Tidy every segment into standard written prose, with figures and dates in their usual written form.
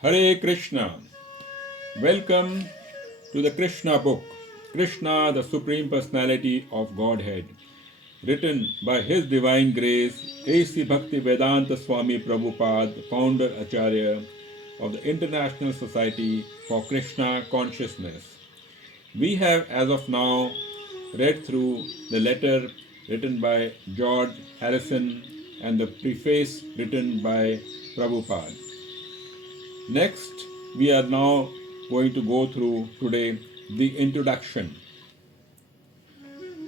Hare Krishna. Welcome to the Krishna book, Krishna, the Supreme Personality of Godhead, written by His Divine Grace, A.C. Bhakti Vedanta Swami Prabhupada, founder Acharya of the International Society for Krishna Consciousness. We have, as of now, read through the letter written by George Harrison and the preface written by Prabhupada. Next, we are now going to go through today the introduction.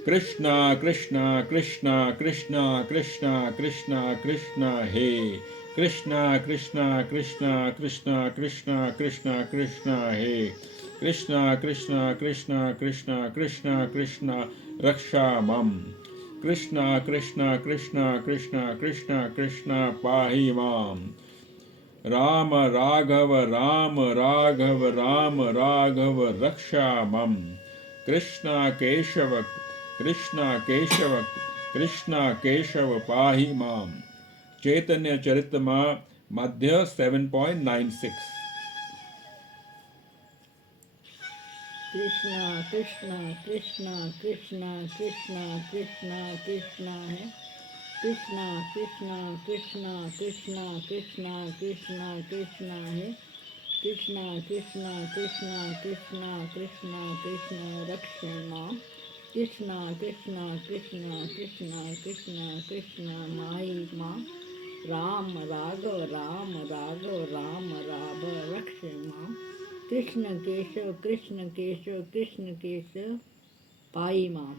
Krishna, Krishna, Krishna, Krishna, Krishna, Krishna, Krishna, Hey. Krishna, Krishna, Krishna, Krishna, Krishna, Krishna, Krishna, Hey. Krishna, Krishna, Krishna, Krishna, Krishna, Krishna, Raksha Mam. Krishna, Krishna, Krishna, Krishna, Krishna, Krishna, Pahi Mam. Ram Raghav Ram Raghav Ram Raghav रक्षा मम कृष्णा केशव कृष्णा केशव कृष्णा केशव पाहि माम चैतन्य चरितमा मध्य 7.96 कृष्णा कृष्णा कृष्णा कृष्णा कृष्णा कृष्णा कृष्णा है कृष्णा कृष्णा कृष्णा कृष्णा कृष्णा कृष्णा कृष्णा है कृष्णा कृष्णा कृष्णा कृष्णा कृष्णा कृष्णा रक्षमा कृष्णा कृष्णा कृष्णा कृष्णा कृष्णा कृष्णा माई माँ राम राघव राम राघव राम राम रक्षमा कृष्ण केशव कृष्ण केशव कृष्ण केशव पाई माँ.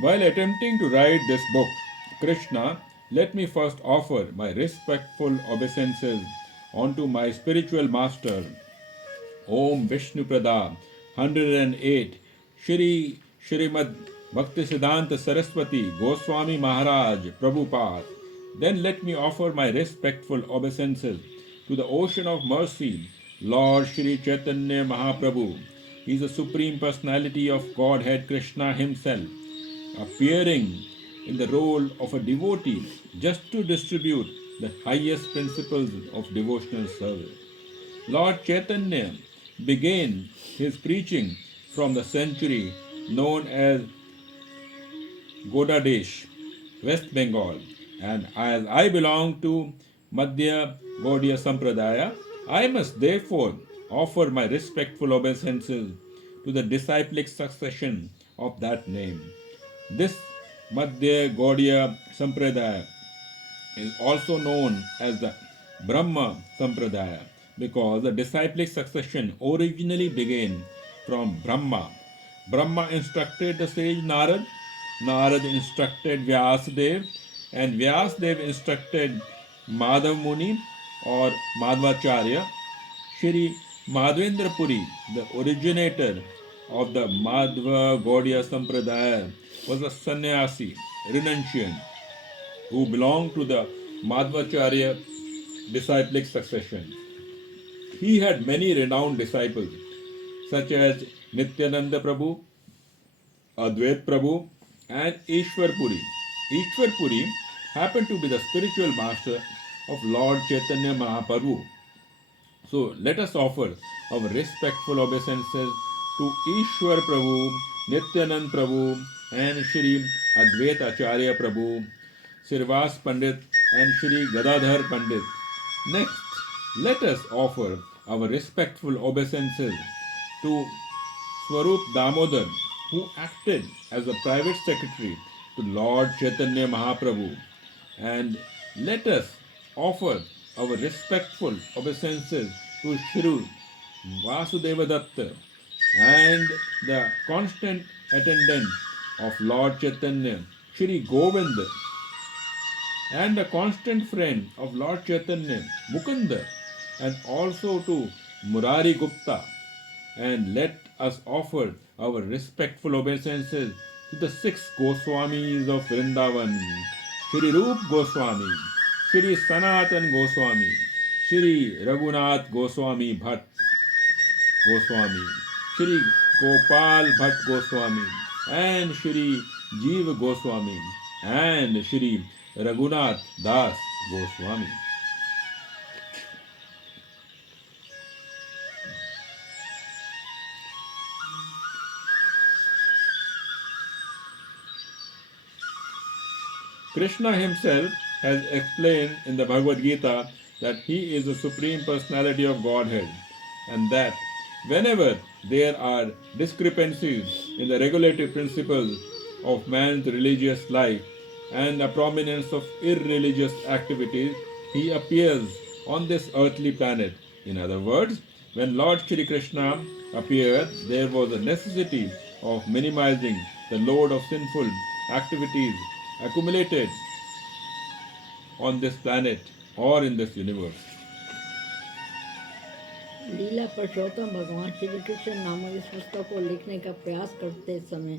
While attempting to write this book, Krishna, let me first offer my respectful obeisances unto my spiritual master, Om Vishnu Prada 108 Shri Srimad Bhaktisiddhanta Saraswati Goswami Maharaj Prabhupada. Then let me offer my respectful obeisances to the ocean of mercy, Lord Shri Chaitanya Mahaprabhu. He is the Supreme Personality of Godhead Krishna Himself, appearing in the role of a devotee just to distribute the highest principles of devotional service. Lord Chaitanya began his preaching from the century known as Godadesh, West Bengal, and as I belong to Madhya Gaudiya Sampradaya, I must therefore offer my respectful obeisances to the disciplic succession of that name. This Madhya Gaudiya Sampradaya is also known as the Brahma Sampradaya because the disciplic succession originally began from Brahma. Brahma instructed the sage Narad, Narad instructed Vyasdev, and Vyasdev instructed Madhav Muni or Madhvacharya. Shri Madhvendra Puri, the originator of the Madhva Gaudiya Sampradaya, was a sannyasi, renunciant, who belonged to the Madhvacharya disciplic succession. He had many renowned disciples, such as Nityananda Prabhu, Advait Prabhu, and Ishwar Puri. Ishwar Puri happened to be the spiritual master of Lord Chaitanya Mahaprabhu. So let us offer our respectful obeisances to Ishwar Prabhu, Nityanand Prabhu, and Shri Advait Acharya Prabhu, Sirvas Pandit, and Shri Gadadhar Pandit. Next, let us offer our respectful obeisances to Swarup Damodar, who acted as a private secretary to Lord Chaitanya Mahaprabhu. And let us offer our respectful obeisances to Shri Vasudeva Datta and the constant attendant of Lord Chaitanya, Shri Govind, and a constant friend of Lord Chaitanya, Mukunda, and also to Murari Gupta. And let us offer our respectful obeisances to the six Goswamis of Vrindavan, Shri Rup Goswami, Shri Sanatan Goswami, Shri Raghunath Goswami Bhatt Goswami, Shri Gopal Bhatt Goswami, and Shri Jeev Goswami, and Shri Raghunath Das Goswami. Krishna himself has explained in the Bhagavad Gita that he is the Supreme Personality of Godhead, and that whenever there are discrepancies in the regulative principles of man's religious life and the prominence of irreligious activities, he appears on this earthly planet. In other words, when Lord Shri Krishna appeared, there was a necessity of minimizing the load of sinful activities accumulated on this planet or in this universe. लीला पुरुषोत्तम भगवान श्री कृष्ण नामक इस पुस्तक को लिखने का प्रयास करते समय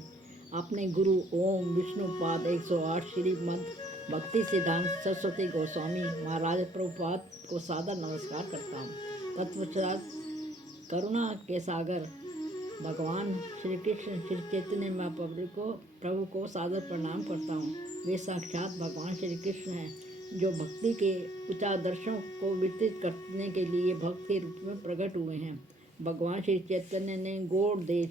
अपने गुरु ओम विष्णुपाद 108 श्रीमद भक्ति सिद्धांत सरस्वती गोस्वामी महाराज प्रभुपाद को सादर नमस्कार करता हूँ। तत्पश्चात करुणा के सागर भगवान श्री कृष्ण श्री चैतन्य प्रभु को सादर प्रणाम करता हूँ। वे साक्षात भगवान श्री कृष्ण हैं जो भक्ति के उच्चादर्शों को विस्तृत करने के लिए भक्त के रूप में प्रकट हुए हैं। भगवान श्री चैतन्य ने गौड़ देश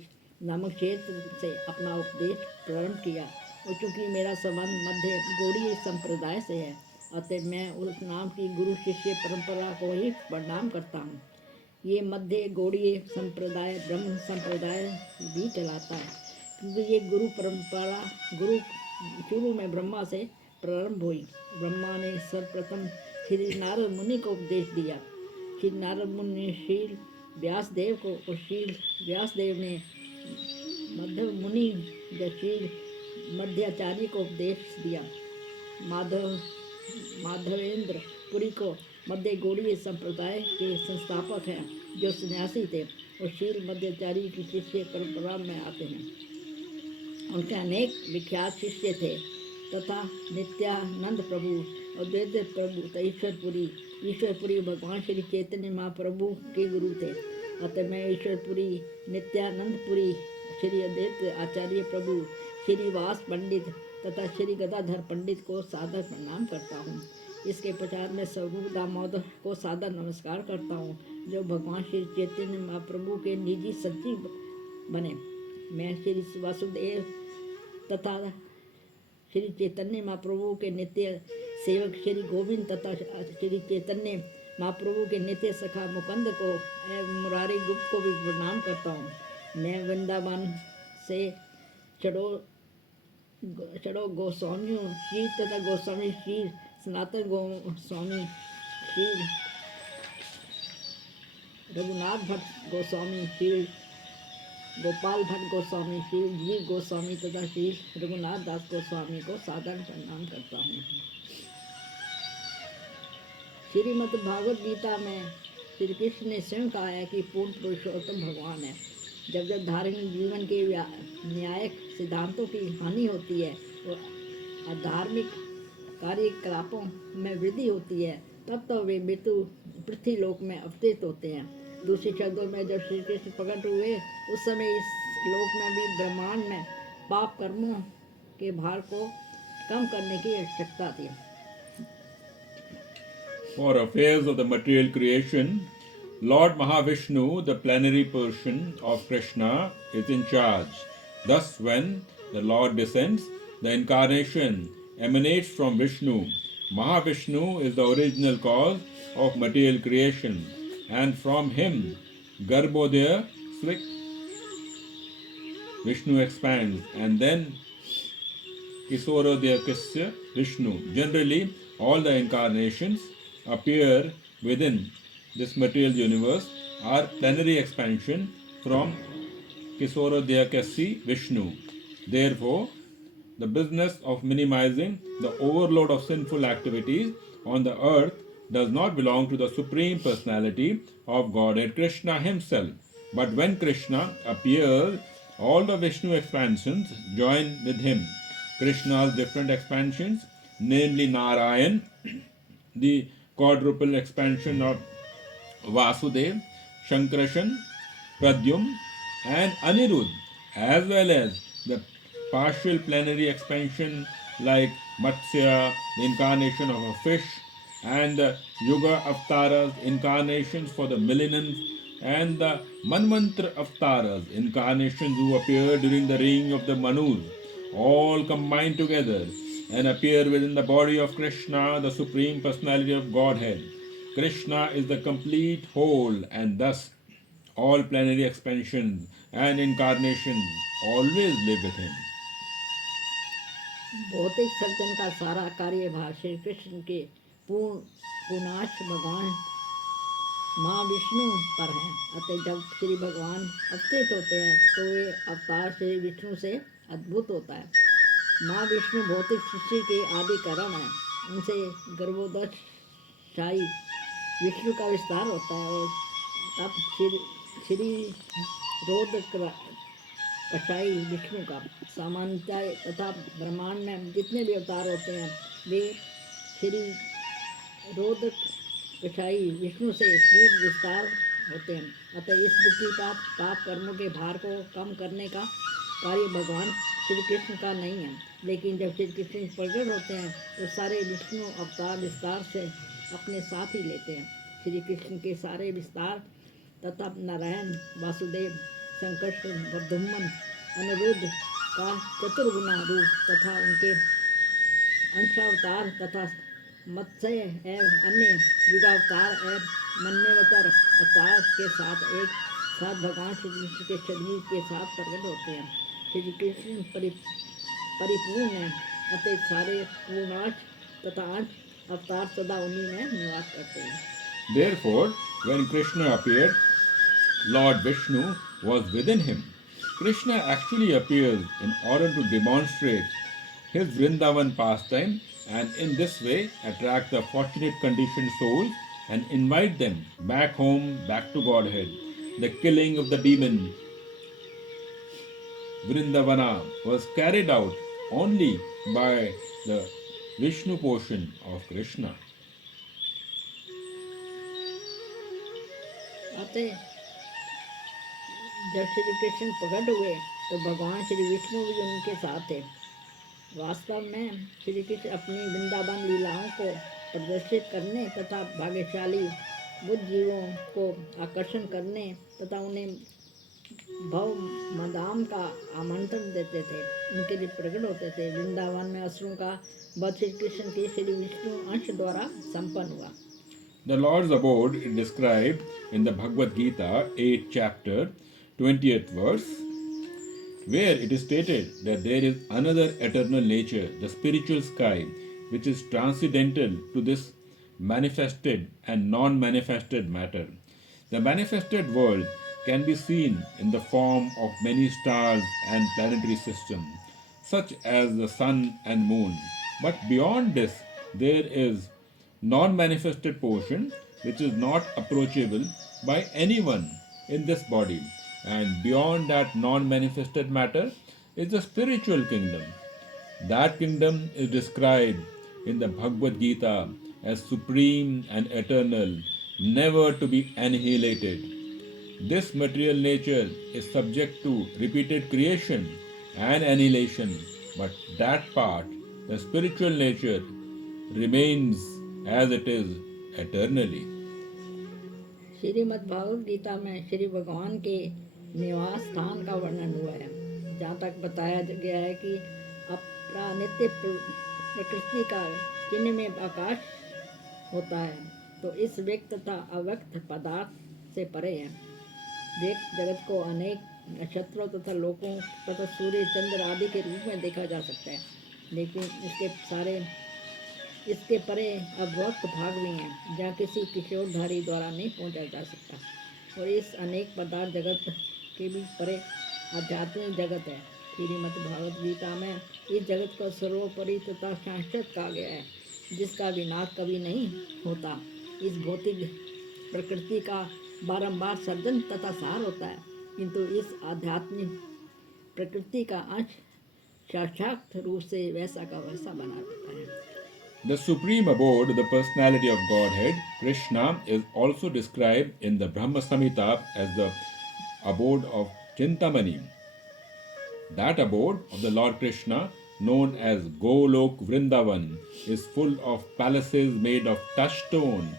नामक क्षेत्र से अपना उपदेश प्रारंभ किया और चूँकि मेरा संबंध मध्य गौड़ीय संप्रदाय से है अतः मैं उस नाम की गुरु शिष्य परंपरा को ही प्रणाम करता हूँ। ये मध्य गौड़ीय संप्रदाय ब्रह्म संप्रदाय भी कहलाता है क्योंकि ये गुरु परंपरा शुरू में ब्रह्मा से प्रारंभ हुई। ब्रह्मा ने सर्वप्रथम श्री नारद मुनि को उपदेश दिया। श्री नारद मुनि ने श्री व्यासदेव को और श्री व्यासदेव ने मध्य मुनि श्री मध्याचार्य को उपदेश दिया। माधवेंद्र पुरी को मध्य गौड़ीय संप्रदाय के संस्थापक हैं जो सन्यासी थे और श्री मध्याचार्य की शिष्य परंपरा में आते हैं। उनके अनेक विख्यात शिष्य थे तथा नित्यानंद प्रभु अद्वैत प्रभु तो ईश्वरपुरी भगवान श्री चैतन्य महाप्रभु के गुरु थे। अतः मैं ईश्वरपुरी नित्यानंदपुरी श्री अद्वैत आचार्य प्रभु श्री वास पंडित तथा श्री गदाधर पंडित को सादर प्रणाम करता हूँ। इसके पश्चात मैं स्वरूप दामोदर को सादर नमस्कार करता हूँ जो भगवान श्री चैतन्य महाप्रभु के निजी सचिव बने। मैं श्री वासुदेव तथा श्री चैतन्य महाप्रभु के नित्य सेवक श्री गोविंद तथा श्री चैतन्य महाप्रभु के नित्य सखा मुकुंद को एवं मुरारी गुप्त को भी प्रणाम करता हूँ। मैं वृंदावन से चढ़ो गोस्वामियों श्री तथा गोस्वामी श्री सनातन गोस्वामी श्री रघुनाथ भट्ट गोस्वामी श्री गोपाल भट्ट गोस्वामी श्री जीव गोस्वामी तथा श्री रघुनाथ दास गोस्वामी को सादर प्रणाम करता हूँ। श्रीमद् भागवत गीता में श्री कृष्ण ने स्वयं कहा है कि पूर्ण पुरुषोत्तम भगवान है। जब जब धार्मिक जीवन के न्यायिक सिद्धांतों की हानि होती है और अधार्मिक कार्यकलापों में वृद्धि होती है तब वे मृत्यु पृथ्वी लोक में अवतरित होते हैं। दूसरे शब्दों में जब श्री कृष्ण प्रकट हुए उस समय इस लोक में भी ब्रह्मांड में पाप कर्मों के भार को कम करने की आवश्यकता थी। For affairs of the material creation, Lord Mahavishnu, the plenary person of Krishna, is in charge. Thus, when the Lord descends, the incarnation emanates from Vishnu. Mahavishnu is the original cause of material creation, and from him, Garbhodaya, Vishnu expands, and then Kisorodhyakasya Vishnu. Generally, all the incarnations appear within this material universe are plenary expansion from Kisorodhyakasya Vishnu. Therefore, the business of minimizing the overload of sinful activities on the earth does not belong to the Supreme Personality of Godhead Krishna himself. But when Krishna appears, all the Vishnu expansions join with him. Krishna's different expansions, namely Narayan, the quadruple expansion of Vasudev, Shankarashan, Pradyum, and Anirudh, as well as the partial plenary expansion like Matsya, the incarnation of a fish, and the Yuga Avtaras, incarnations for the millenniums, and the Manvantra Avtaras, incarnations who appear during the reign of the Manus, all combined together and appear within the body of Krishna, the Supreme Personality of Godhead. Krishna is the complete whole, and thus all plenary expansions and incarnations always live with him. भौतिक surgeon का सारा कार्यभार श्री कृष्ण के पूर्ण पूर्णाश भगवान माँ विष्णु पर है। अतः जब श्री भगवान अवतरित होते हैं तो वे अवतार श्री विष्णु से अद्भुत होता है। माँ विष्णु भौतिक सृष्टि के आदि कारण है। उनसे गर्भोदशाई विष्णु का विस्तार होता है और तब श्री रोद कषाई विष्णु का सामान्यतः तथा ब्रह्मांड में जितने भी अवतार होते हैं वे श्री रोद कषाई विष्णु से पूर्ण विस्तार होते हैं। अतः इस बुद्धि पाप कर्मों के भार को कम करने का कार्य भगवान श्री कृष्ण का नहीं है, लेकिन जब श्री कृष्ण प्रकट होते हैं तो सारे विष्णु अवतार विस्तार से अपने साथ ही लेते हैं। श्री कृष्ण के सारे विस्तार तथा नारायण वासुदेव संकर्षण वर्धमान अनिरुद्ध का चतुर्गुणा रूप तथा उनके अंशावतार तथा मत्स्य एवं अन्य युगावतार एवं मन्यवतर अवतार के साथ एक साथ भगवान श्री कृष्ण के शरीर के साथ प्रकट होते हैं। श्री कृष्ण परिपूर्ण है, अतः सारे पूर्णांश तथा अंश अवतार सदा उन्हीं में निवास करते हैं। Therefore, when Krishna appeared, Lord Vishnu was within him. Krishna actually appears in order to demonstrate his Vrindavan pastime and in this way attract the fortunate conditioned souls and invite them back home, back to Godhead. The killing of the demon Vrindavana was carried out only by the Vishnu portion of Krishna. अतः जब श्री कृष्ण प्रकट हुए तो भगवान श्री विष्णु भी उनके साथ थे। वास्तव में श्री कृष्ण अपनी वृंदावन लीलाओं को प्रदर्शित करने तथा भाग्यशाली बुद्ध जीवों को आकर्षण करने तथा उन्हें भव मदाम का आमंत्रण देते थे, उनके लिए प्रकट होते थे। वृंदावन में असुरों का वध श्री कृष्ण के श्री विष्णु अंश द्वारा संपन्न हुआ। The Lord's abode is described in the Bhagavad Gita, 8th chapter, 20th verse, where it is stated that there is another eternal nature, the spiritual sky, which is transcendental to this manifested and non-manifested matter. The manifested world can be seen in the form of many stars and planetary systems, such as the sun and moon. But beyond this, there is non-manifested portion which is not approachable by anyone in this body, and beyond that non-manifested matter is the spiritual kingdom. That kingdom is described in the Bhagavad Gita as supreme and eternal, never to be annihilated. This material nature is subject to repeated creation and annihilation, but that part, the spiritual nature, remains as it is eternally. Shrimad Bhagavat Gita में श्री भगवान के निवास स्थान का वर्णन हुआ है, जहाँ तक बताया गया है कि अप्रानित्य प्रकृति का जिन में आकाश होता है तो इस व्यक्त तथा अव्यक्त पदार्थ से परे है। व्यक्त जगत को अनेक नक्षत्रों तथा लोकों तथा सूर्य चंद्र आदि के रूप में देखा जा सकता है, लेकिन इसके परे अव्यक्त भाग भी हैं जहाँ किसी किशोरधारी द्वारा नहीं पहुँचा जा सकता। और इस अनेक पदार्थ जगत के भी परे आध्यात्मिक जगत है। श्रीमद् भागवत गीता में इस जगत को सर्वोपरि तथा शाश्वत कहा गया है, जिसका विनाश कभी नहीं होता। इस भौतिक प्रकृति का बारंबार सर्जन तथा सार होता है, किंतु इस आध्यात्मिक प्रकृति का अंश साक्षात रूप से वैसा का वैसा बना रहता है। The supreme abode, the personality of Godhead, Krishna, is also described in the Brahma Samhita as the abode of Chintamani. That abode of the Lord Krishna, known as Golok Vrindavan, is full of palaces made of touchstone.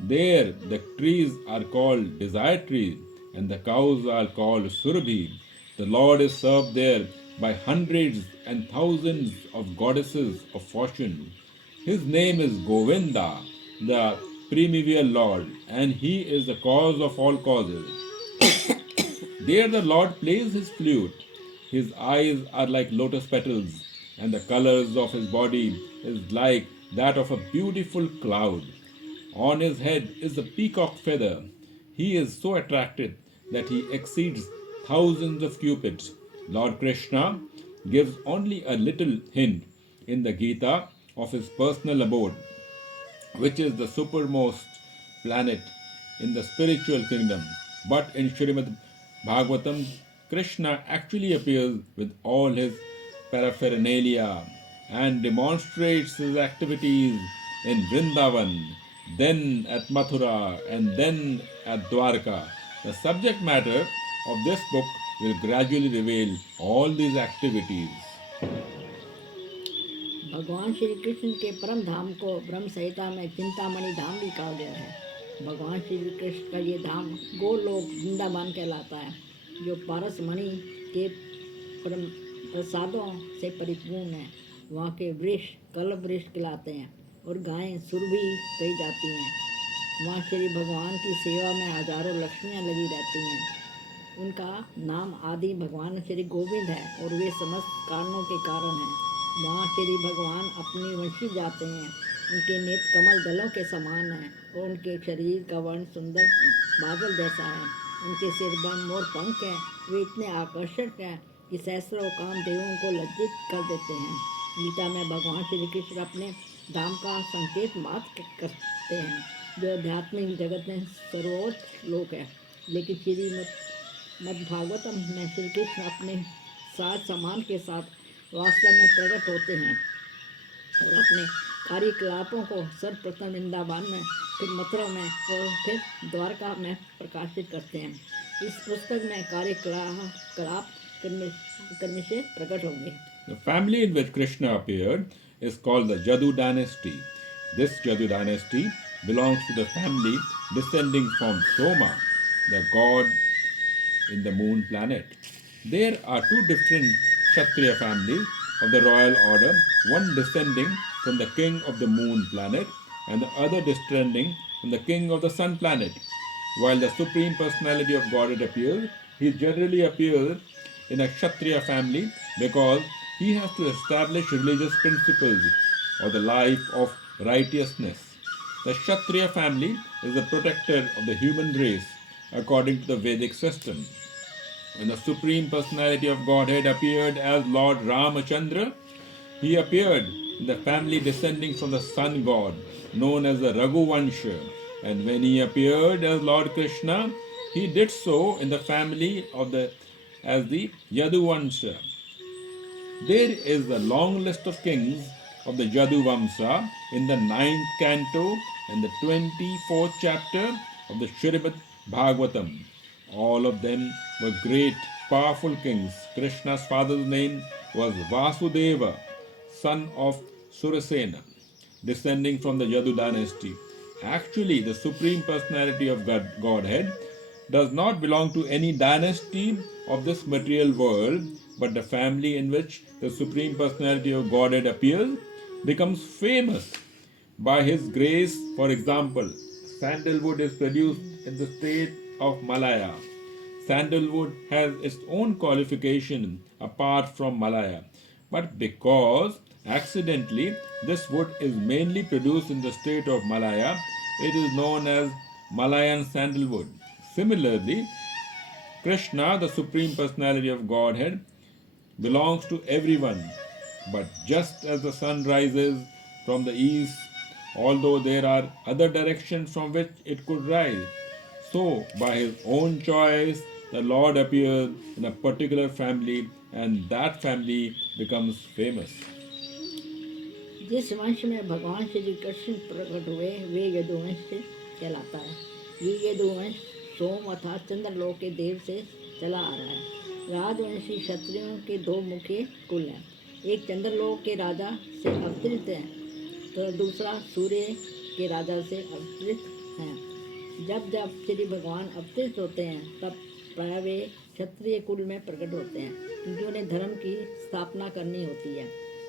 There the trees are called desire trees and the cows are called surabhi. The Lord is served there by hundreds and thousands of goddesses of fortune. His name is Govinda, the primeval Lord, and he is the cause of all causes. There the Lord plays his flute. His eyes are like lotus petals, and the colors of his body is like that of a beautiful cloud. On his head is a peacock feather. He is so attractive that he exceeds thousands of cupids. Lord Krishna gives only a little hint in the Gita of his personal abode, which is the supermost planet in the spiritual kingdom. But in Srimad Bhagvatam, Krishna actually appears with all his paraphernalia and demonstrates his activities in Vrindavan, then at Mathura, and then at Dwarka. The subject matter of this book will gradually reveal all these activities. भगवान श्री कृष्ण के परम धाम को ब्रह्म संहिता में चिंतामणि धाम भी कहा गया है। भगवान श्री कृष्ण का ये धाम गोलोक वृंदावन कहलाता है, जो पारस मणि के परम प्रसादों से परिपूर्ण है। वहाँ के वृक्ष कल्प वृक्ष कहलाते हैं और गायें सुरभि कही जाती हैं। वहाँ श्री भगवान की सेवा में हजारों लक्ष्मियाँ लगी रहती हैं। उनका नाम आदि भगवान श्री गोविंद है और वे समस्त कारणों के कारण हैं। वहाँ श्री भगवान अपनी वंशी जाते हैं। उनके नेत्र कमल दलों के समान हैं और उनके शरीर का वर्ण सुंदर बादल जैसा है। उनके सिर पर मोर पंख हैं। वे इतने आकर्षक हैं कि सहस्रों कामदेवों को लज्जित कर देते हैं। गीता में भगवान श्री कृष्ण अपने धाम का संकेत मात्र करते हैं, जो आध्यात्मिक जगत में सर्वोच्च लोक है। लेकिन श्रीमद् भागवतम में श्री कृष्ण अपने साथ समान के साथ वास्तव में प्रकट होते हैं और अपने कार्यकलापों को सर्वप्रथम वृंदावन में, फिर मथुरा में और फिर द्वारका में प्रकाशित करते हैं। इस पुस्तक में कार्यकलाप करने से प्रकट होंगे। The family in which Krishna appeared is called the Jadu dynasty. This Jadu dynasty belongs to the family descending from Soma, the god in the moon planet. There are two different Kshatriya families of the royal order, one descending from the king of the moon planet and the other descending from the king of the sun planet. While the Supreme Personality of Godhead appears, he generally appears in a Kshatriya family because he has to establish religious principles or the life of righteousness. The Kshatriya family is the protector of the human race according to the Vedic system. When the Supreme Personality of Godhead appeared as Lord Ramachandra, he appeared in the family descending from the sun god known as the Raghuvansha, and when he appeared as Lord Krishna, he did so in the family of the Yaduvansha. There is a long list of kings of the Yaduvamsa in the 9th canto and the 24th chapter of the Srimad Bhagvatam. All of them were great, powerful kings. Krishna's father's name was Vasudeva, son of Surasena, descending from the Yadu dynasty. Actually, the Supreme Personality of Godhead does not belong to any dynasty of this material world, but the family in which the Supreme Personality of Godhead appears becomes famous by his grace. For example, sandalwood is produced in the state of Malaya. Sandalwood has its own qualification apart from Malaya, but because accidentally this wood is mainly produced in the state of Malaya, it is known as Malayan sandalwood. Similarly, Krishna, the Supreme Personality of Godhead, belongs to everyone. But just as the sun rises from the east, although there are other directions from which it could rise, so by his own choice, the Lord appears in a particular family and that family becomes famous. जिस वंश में भगवान श्री कृष्ण प्रकट हुए वे यदुवंश कहलाता है। ये यदुवंश सोम अर्थात चंद्रलोक के देव से चला आ रहा है। राजवंशी क्षत्रियों के दो मुख्य कुल हैं, एक चंद्रलोक के राजा से अवतरित है तो दूसरा सूर्य के राजा से अवतरित है। जब जब श्री भगवान अवतरित होते हैं तब प्राय वे क्षत्रिय कुल में प्रकट होते हैं। क्योंकि उन्हें धर्म की स्थापना करनी होती है।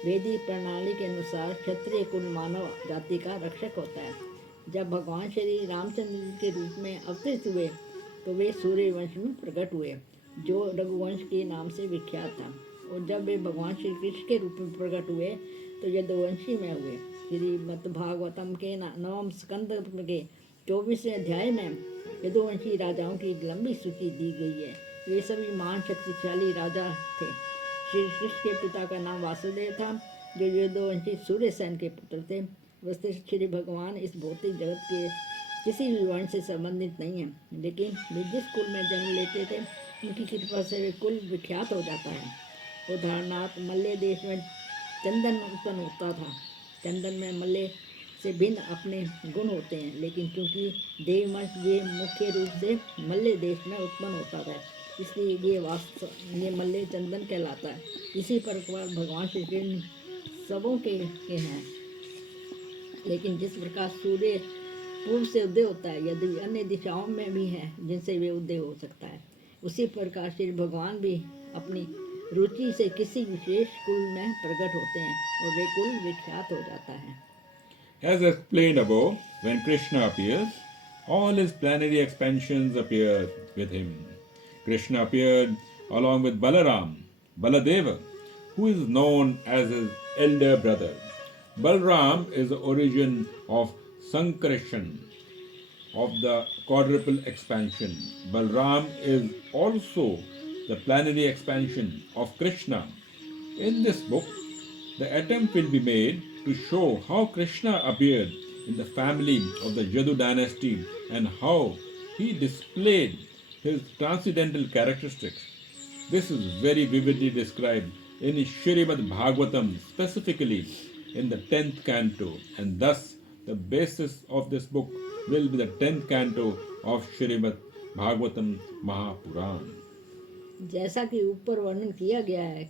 वैदिक प्रणाली के अनुसार क्षत्रिय कुल मानव जाति का रक्षक होता है। जब भगवान श्री रामचंद्र जी के रूप में अवतरित हुए तो वे सूर्यवंश में प्रकट हुए, जो रघुवंश के नाम से विख्यात था। और जब वे भगवान श्री कृष्ण के रूप में प्रकट हुए तो यदुवंशी में हुए। श्रीमद् भागवतम के 9वें स्कंद के 24वें अध्याय में यदुवंशी राजाओं की लंबी सूची दी गई है। वे सभी महान शक्तिशाली राजा थे। श्री कृष्ण के पिता का नाम वासुदेव था, जो यदुवंशी सूर्यसेन के पुत्र थे। वस्तुतः श्री भगवान इस भौतिक जगत के किसी भी वर्ण से संबंधित नहीं है, लेकिन वे जिस कुल में जन्म लेते थे उनकी कृपा से वे कुल विख्यात हो जाता है। उदाहरणार्थ मल्य देश में चंदन उत्पन्न होता था। चंदन में मल्य से भिन्न अपने गुण होते हैं, लेकिन क्योंकि देववंश ये मुख्य रूप से मल्य देश में उत्पन्न होता था, इसलिए ये मल्य चंदन कहलाता है। इसी प्रकार भगवान श्री कृष्ण सबों के हैं, लेकिन जिस प्रकार सूर्य पूर्व से उदय होता है, यदि अन्य दिशाओं में भी हैं जिनसे वे उदय हो सकता है, उसी प्रकार श्री भगवान भी अपनी रुचि से किसी विशेष कुल में प्रकट होते हैं और वे कुल विख्यात हो जाता है। As explained above, when Krishna appears, all his planetary expansions appear with him. Krishna appeared along with Baladeva, who is known as his elder brother. Balram is the origin of Sankarshan, of the quadruple expansion. Balram is also the planetary expansion of Krishna. In this book, the attempt will be made to show how Krishna appeared in the family of the Yadu dynasty and how he displayed his transcendental characteristics. This is very vividly described in Srimad Bhagvatam, specifically in the 10th canto, and thus the basis of this book will be the 10th canto of Srimad Bhagvatam Maha Puran. जैसा कि ऊपर वर्णन किया गया है,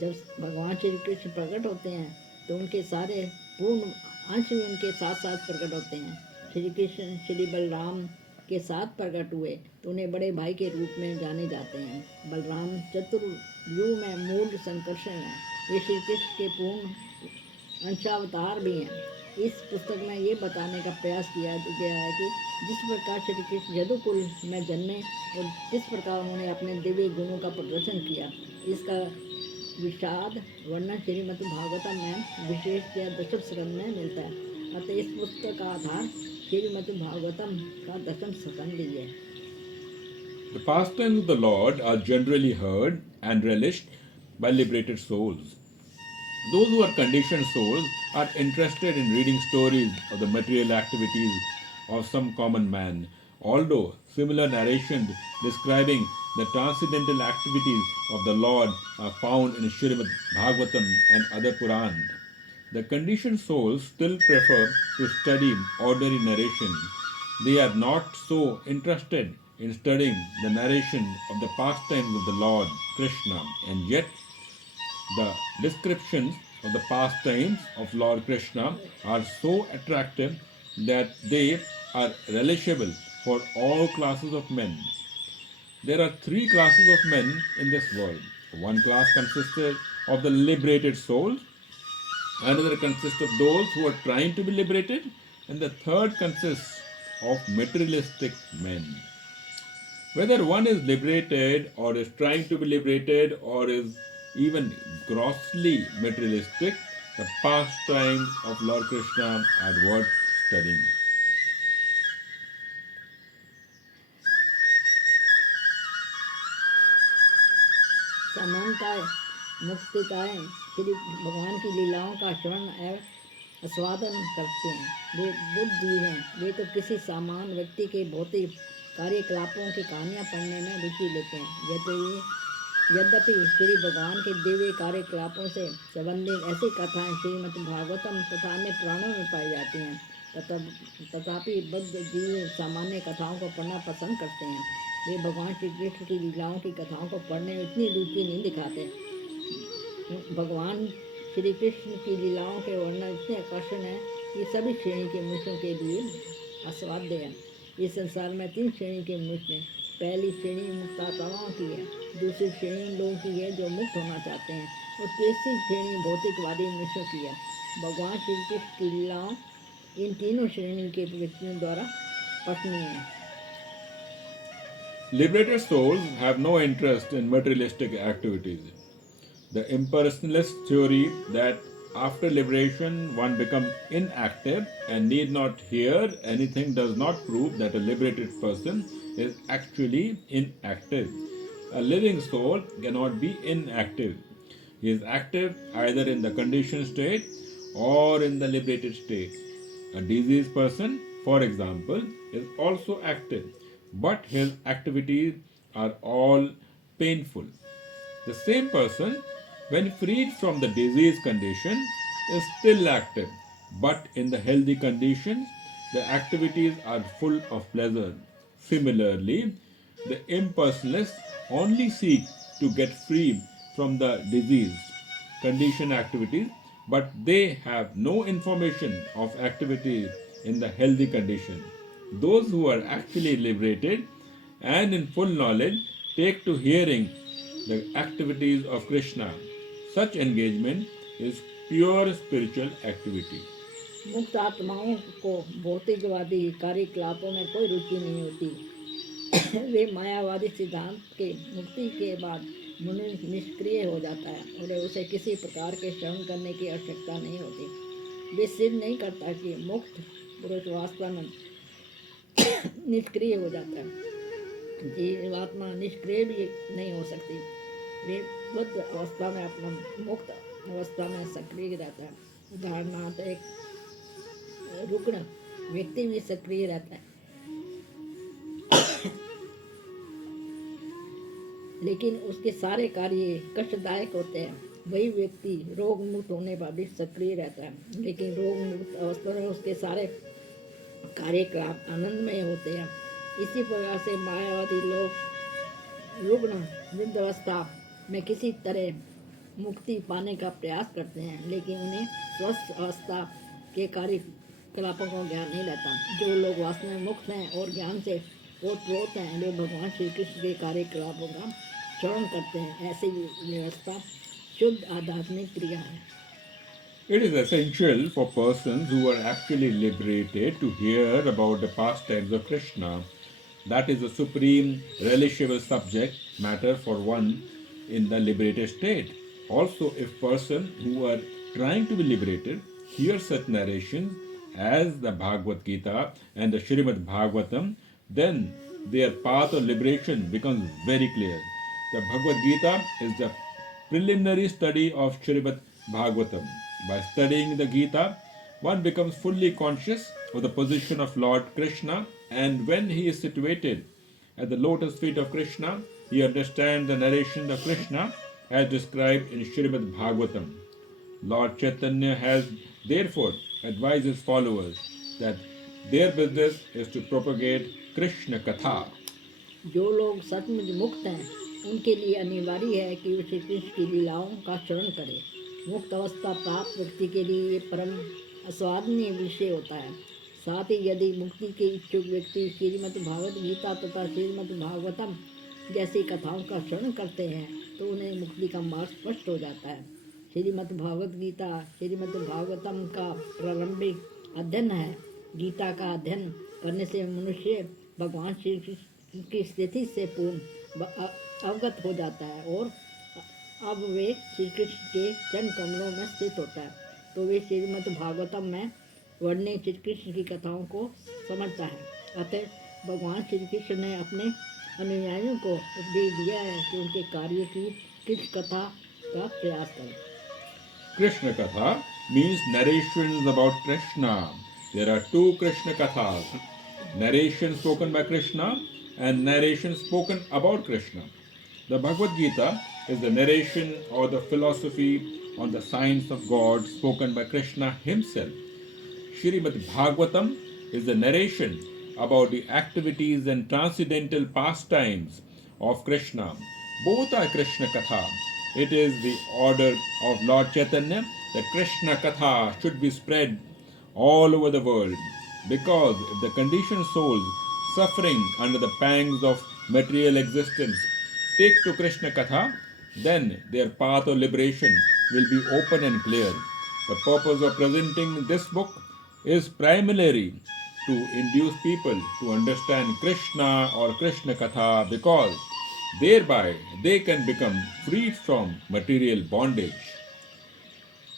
जब भगवान श्री कृष्ण प्रकट होते हैं तो उनके सारे पूर्ण अंश भी उनके साथ साथ प्रकट होते हैं। श्री कृष्ण श्री बलराम के साथ प्रकट हुए तो उन्हें बड़े भाई के रूप में जाने जाते हैं। बलराम चतुर्युग में मूल संकर्षण है। वे श्री कृष्ण के पूर्ण अंशावतार भी हैं। इस पुस्तक में ये बताने का प्रयास किया गया है कि जिस प्रकार श्री कृष्ण यदुकुल में जन्मे और जिस प्रकार उन्होंने अपने दिव्य गुणों का प्रदर्शन किया, इसका विषाद वर्णन श्रीमद् भागवतम में विशेषतया 10वें स्कंद में मिलता है। अतः इस पुस्तक का आधार श्रीमद् भागवतम का 10वां स्कंद ही है। The pastimes of the Lord are generally heard and relished by liberated souls. Those who are conditioned souls are interested in reading stories of the material activities of some common man, although similar narrations describing the transcendental activities of the Lord are found in Srimad Bhagavatam and other Purans. The conditioned souls still prefer to study ordinary narration. They are not so interested in studying the narration of the pastimes of the Lord Krishna, and yet the descriptions of the pastimes of Lord Krishna are so attractive that they are relishable for all classes of men. There are three classes of men in this world. One class consists of the liberated souls, another consists of those who are trying to be liberated, and the third consists of materialistic men. Whether one is liberated or is trying to be liberated or is even grossly materialistic, the pastimes of Lord Krishna are worth studying. समानताएं मुक्तिताएं श्री भगवान की लीलाओं का श्रवण एवं आस्वादन करते हैं। वे बुद्धि हैं। वे तो किसी सामान्य व्यक्ति के भौतिक कार्यकलापों की कहानियाँ पढ़ने में रुचि लेते हैं। यद्यपि श्री भगवान के दिव्य कार्यकलापों से संबंधित ऐसी कथाएं श्रीमद् भागवतम तथा अन्य पुराणों में पाई जाती हैं, तथापि बुद्ध जीव सामान्य कथाओं को पढ़ना पसंद करते हैं। वे भगवान श्री कृष्ण की लीलाओं की कथाओं को पढ़ने में इतनी रुचि नहीं दिखाते। भगवान श्री कृष्ण की लीलाओं के वर्णन इतने आकर्षण है कि सभी श्रेणी के मनुष्यों के लिए आस्वाद्य है। इस संसार में 3 श्रेणी के मनुष्य हैं। पहली श्रेणी मुक्तात्माओं की है, दूसरी श्रेणी उन लोगों की है जो मुक्त होना चाहते हैं, और तीसरी श्रेणी भौतिकवादी मनुष्यों की है। भगवान श्री कृष्ण की लीलाओं इन तीनों श्रेणी के व्यक्तियों द्वारा पठनीय है। Liberated souls have no interest in materialistic activities. The impersonalist theory that after liberation one becomes inactive and need not hear anything does not prove that a liberated person is actually inactive. A living soul cannot be inactive. He is active either in the conditioned state or in the liberated state. A diseased person, for example, is also active, but his activities are all painful. The same person, when freed from the disease condition, is still active, but in the healthy conditions, the activities are full of pleasure. Similarly, the impersonalists only seek to get free from the diseased condition activities, but they have no information of activities in the healthy condition. Those who are actually liberated and in full knowledge take to hearing the activities of Krishna. Such engagement is pure spiritual activity. मुक्त आत्माओं को भौतिकवादी कार्यकलापों में कोई रुचि नहीं होती। वे मायावादी सिद्धांत के मुक्ति के बाद मनुष्य निष्क्रिय हो जाता है और उसे किसी प्रकार के श्रवण करने की आवश्यकता नहीं होती। वे सिद्ध नहीं करता कि मुक्त पुरुष वास्तव में निष्क्रिय हो जाता है। जीवात्मा निष्क्रिय भी नहीं हो सकती। वे बुद्ध अवस्था में अपना मुक्त अवस्था में सक्रिय रहता है। उदाहरणार्थ एक रुग्ण व्यक्ति भी सक्रिय रहता है, लेकिन उसके सारे कार्य कष्टदायक होते हैं। वही व्यक्ति रोग मुक्त होने पर भी सक्रिय रहता है, लेकिन रोग मुक्त अवस्था में उसके सारे कार्यकलाप आनंदमय होते हैं। इसी प्रकार से मायावादी लोग रुग्ण वृद्धावस्था में किसी तरह मुक्ति पाने का प्रयास करते हैं, लेकिन उन्हें स्वस्थ अवस्था के कार्यकलापों का ज्ञान नहीं रहता। जो लोग वास्तव में मुक्त हैं और ज्ञान से ओतप्रोत हैं, वे भगवान श्री कृष्ण के कार्यकलापों का श्रवण करते हैं। ऐसी व्यवस्था शुद्ध आध्यात्मिक क्रिया है। It is essential for persons who are actually liberated to hear about the pastimes of Krishna. That is the supreme relishable subject matter for one in the liberated state. Also, if persons who are trying to be liberated hear such narrations as the Bhagavad Gita and the Srimad Bhagvatam, then their path of liberation becomes very clear. The Bhagavad Gita is the preliminary study of Srimad Bhagvatam. By studying the Gita, one becomes fully conscious of the position of Lord Krishna, and when he is situated at the lotus feet of Krishna, he understands the narration of Krishna as described in Srimad Bhagavatam. Lord Chaitanya has therefore advised his followers that their business is to propagate Krishna Katha. जो लोग सचमुच मुक्त हैं, उनके लिए अनिवार्य है कि वे श्री कृष्ण की लीलाओं का श्रवण करें। मुक्त अवस्था प्राप्त व्यक्ति के लिए ये परम आस्वादनीय विषय होता है। साथ ही यदि मुक्ति के इच्छुक व्यक्ति श्रीमद् भागवत गीता तथा श्रीमद् भागवतम जैसी कथाओं का श्रवण करते हैं, तो उन्हें मुक्ति का मार्ग स्पष्ट हो जाता है। श्रीमद् भागवत गीता श्रीमद् भागवतम का प्रारंभिक अध्ययन है। गीता का अध्ययन करने से मनुष्य भगवान श्री कृष्ण की स्थिति से पूर्ण अवगत हो जाता है और अब वे श्री कृष्ण के चरण कमलों में स्थित होता है, तो वे श्रीमद् भागवतम में वर्णित श्री कृष्ण की कथाओं को समझता है। अतः भगवान श्री कृष्ण ने अपने अनुयायियों को उपदेश दिया है कि उनके कार्य की किस कथा का प्रयास करें। Krishna Katha means narrations about Krishna. There are two Krishna Kathas, narration spoken by Krishna and narration spoken about Krishna. The Bhagavad Gita is the narration or the philosophy on the science of God spoken by Krishna himself. Srimad Bhagvatam is the narration about the activities and transcendental pastimes of Krishna. Both are Krishna Katha. It is the order of Lord Chaitanya that Krishna Katha should be spread all over the world, because if the conditioned souls suffering under the pangs of material existence take to Krishna Katha, then their path of liberation will be open and clear. The purpose of presenting this book is primarily to induce people to understand Krishna or Krishna Katha because thereby they can become freed from material bondage.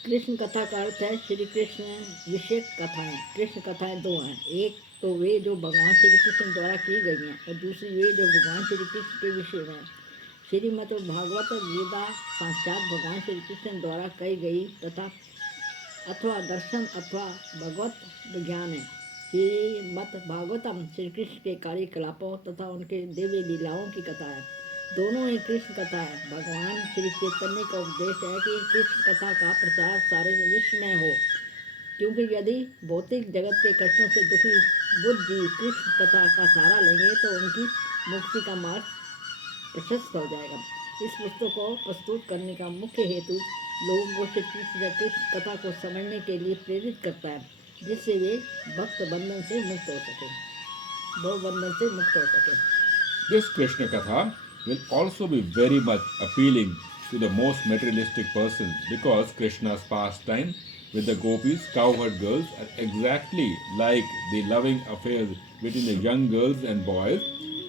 Krishna कथा का अर्थ है श्री कृष्ण विषय कथाएं। कृष्ण कथाएं दो हैं, एक तो वे जो भगवान श्री कृष्ण द्वारा की गई हैं और दूसरी वे जो भगवान श्री कृष्ण के विषय में हैं। श्रीमद् भागवत गीता साक्षात भगवान श्री कृष्ण द्वारा कही गई तथा अथवा दर्शन अथवा भगवत विज्ञान है। श्रीमद् भागवतम श्री कृष्ण के कार्यकलापों तथा उनके दिव्य लीलाओं की कथा है। दोनों ही कृष्ण कथा है। भगवान श्री चैतन्य का उपदेश है कि कृष्ण कथा का प्रचार सारे विश्व में हो, क्योंकि यदि भौतिक जगत के कष्टों से दुखी बुद्ध जीव कृष्ण कथा का सहारा लेंगे तो उनकी मुक्ति का मार्ग प्रशस्त हो जाएगा। इस पुस्तक को प्रस्तुत करने का मुख्य हेतु लोगों को श्री कृष्ण कथा को समझने के लिए प्रेरित करता है, जिससे वे भक्त बंधन से मुक्त हो सके, भव बंधन से मुक्त हो सके। This Krishna Katha will also be very much appealing to the most materialistic persons because Krishna's pastime with the gopis, cowherd girls, are exactly like the loving affairs between the young girls and boys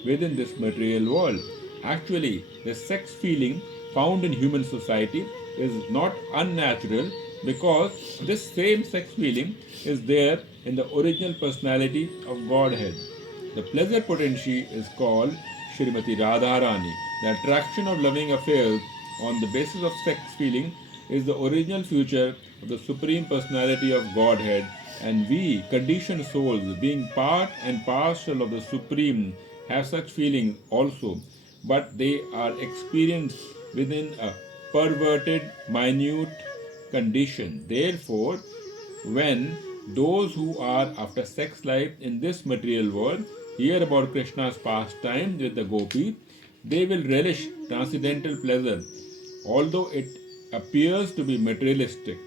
within this material world. Actually, the sex feeling found in human society is not unnatural because this same sex feeling is there in the original personality of Godhead. The pleasure potency is called Srimati Radharani. The attraction of loving affairs on the basis of sex feeling is the original future of the Supreme Personality of Godhead, and we, conditioned souls, being part and parcel of the Supreme, have such feelings also, but they are experienced within a perverted, minute condition. Therefore, when those who are after sex life in this material world hear about Krishna's pastime with the gopis, they will relish transcendental pleasure. Although it appears to be materialistic,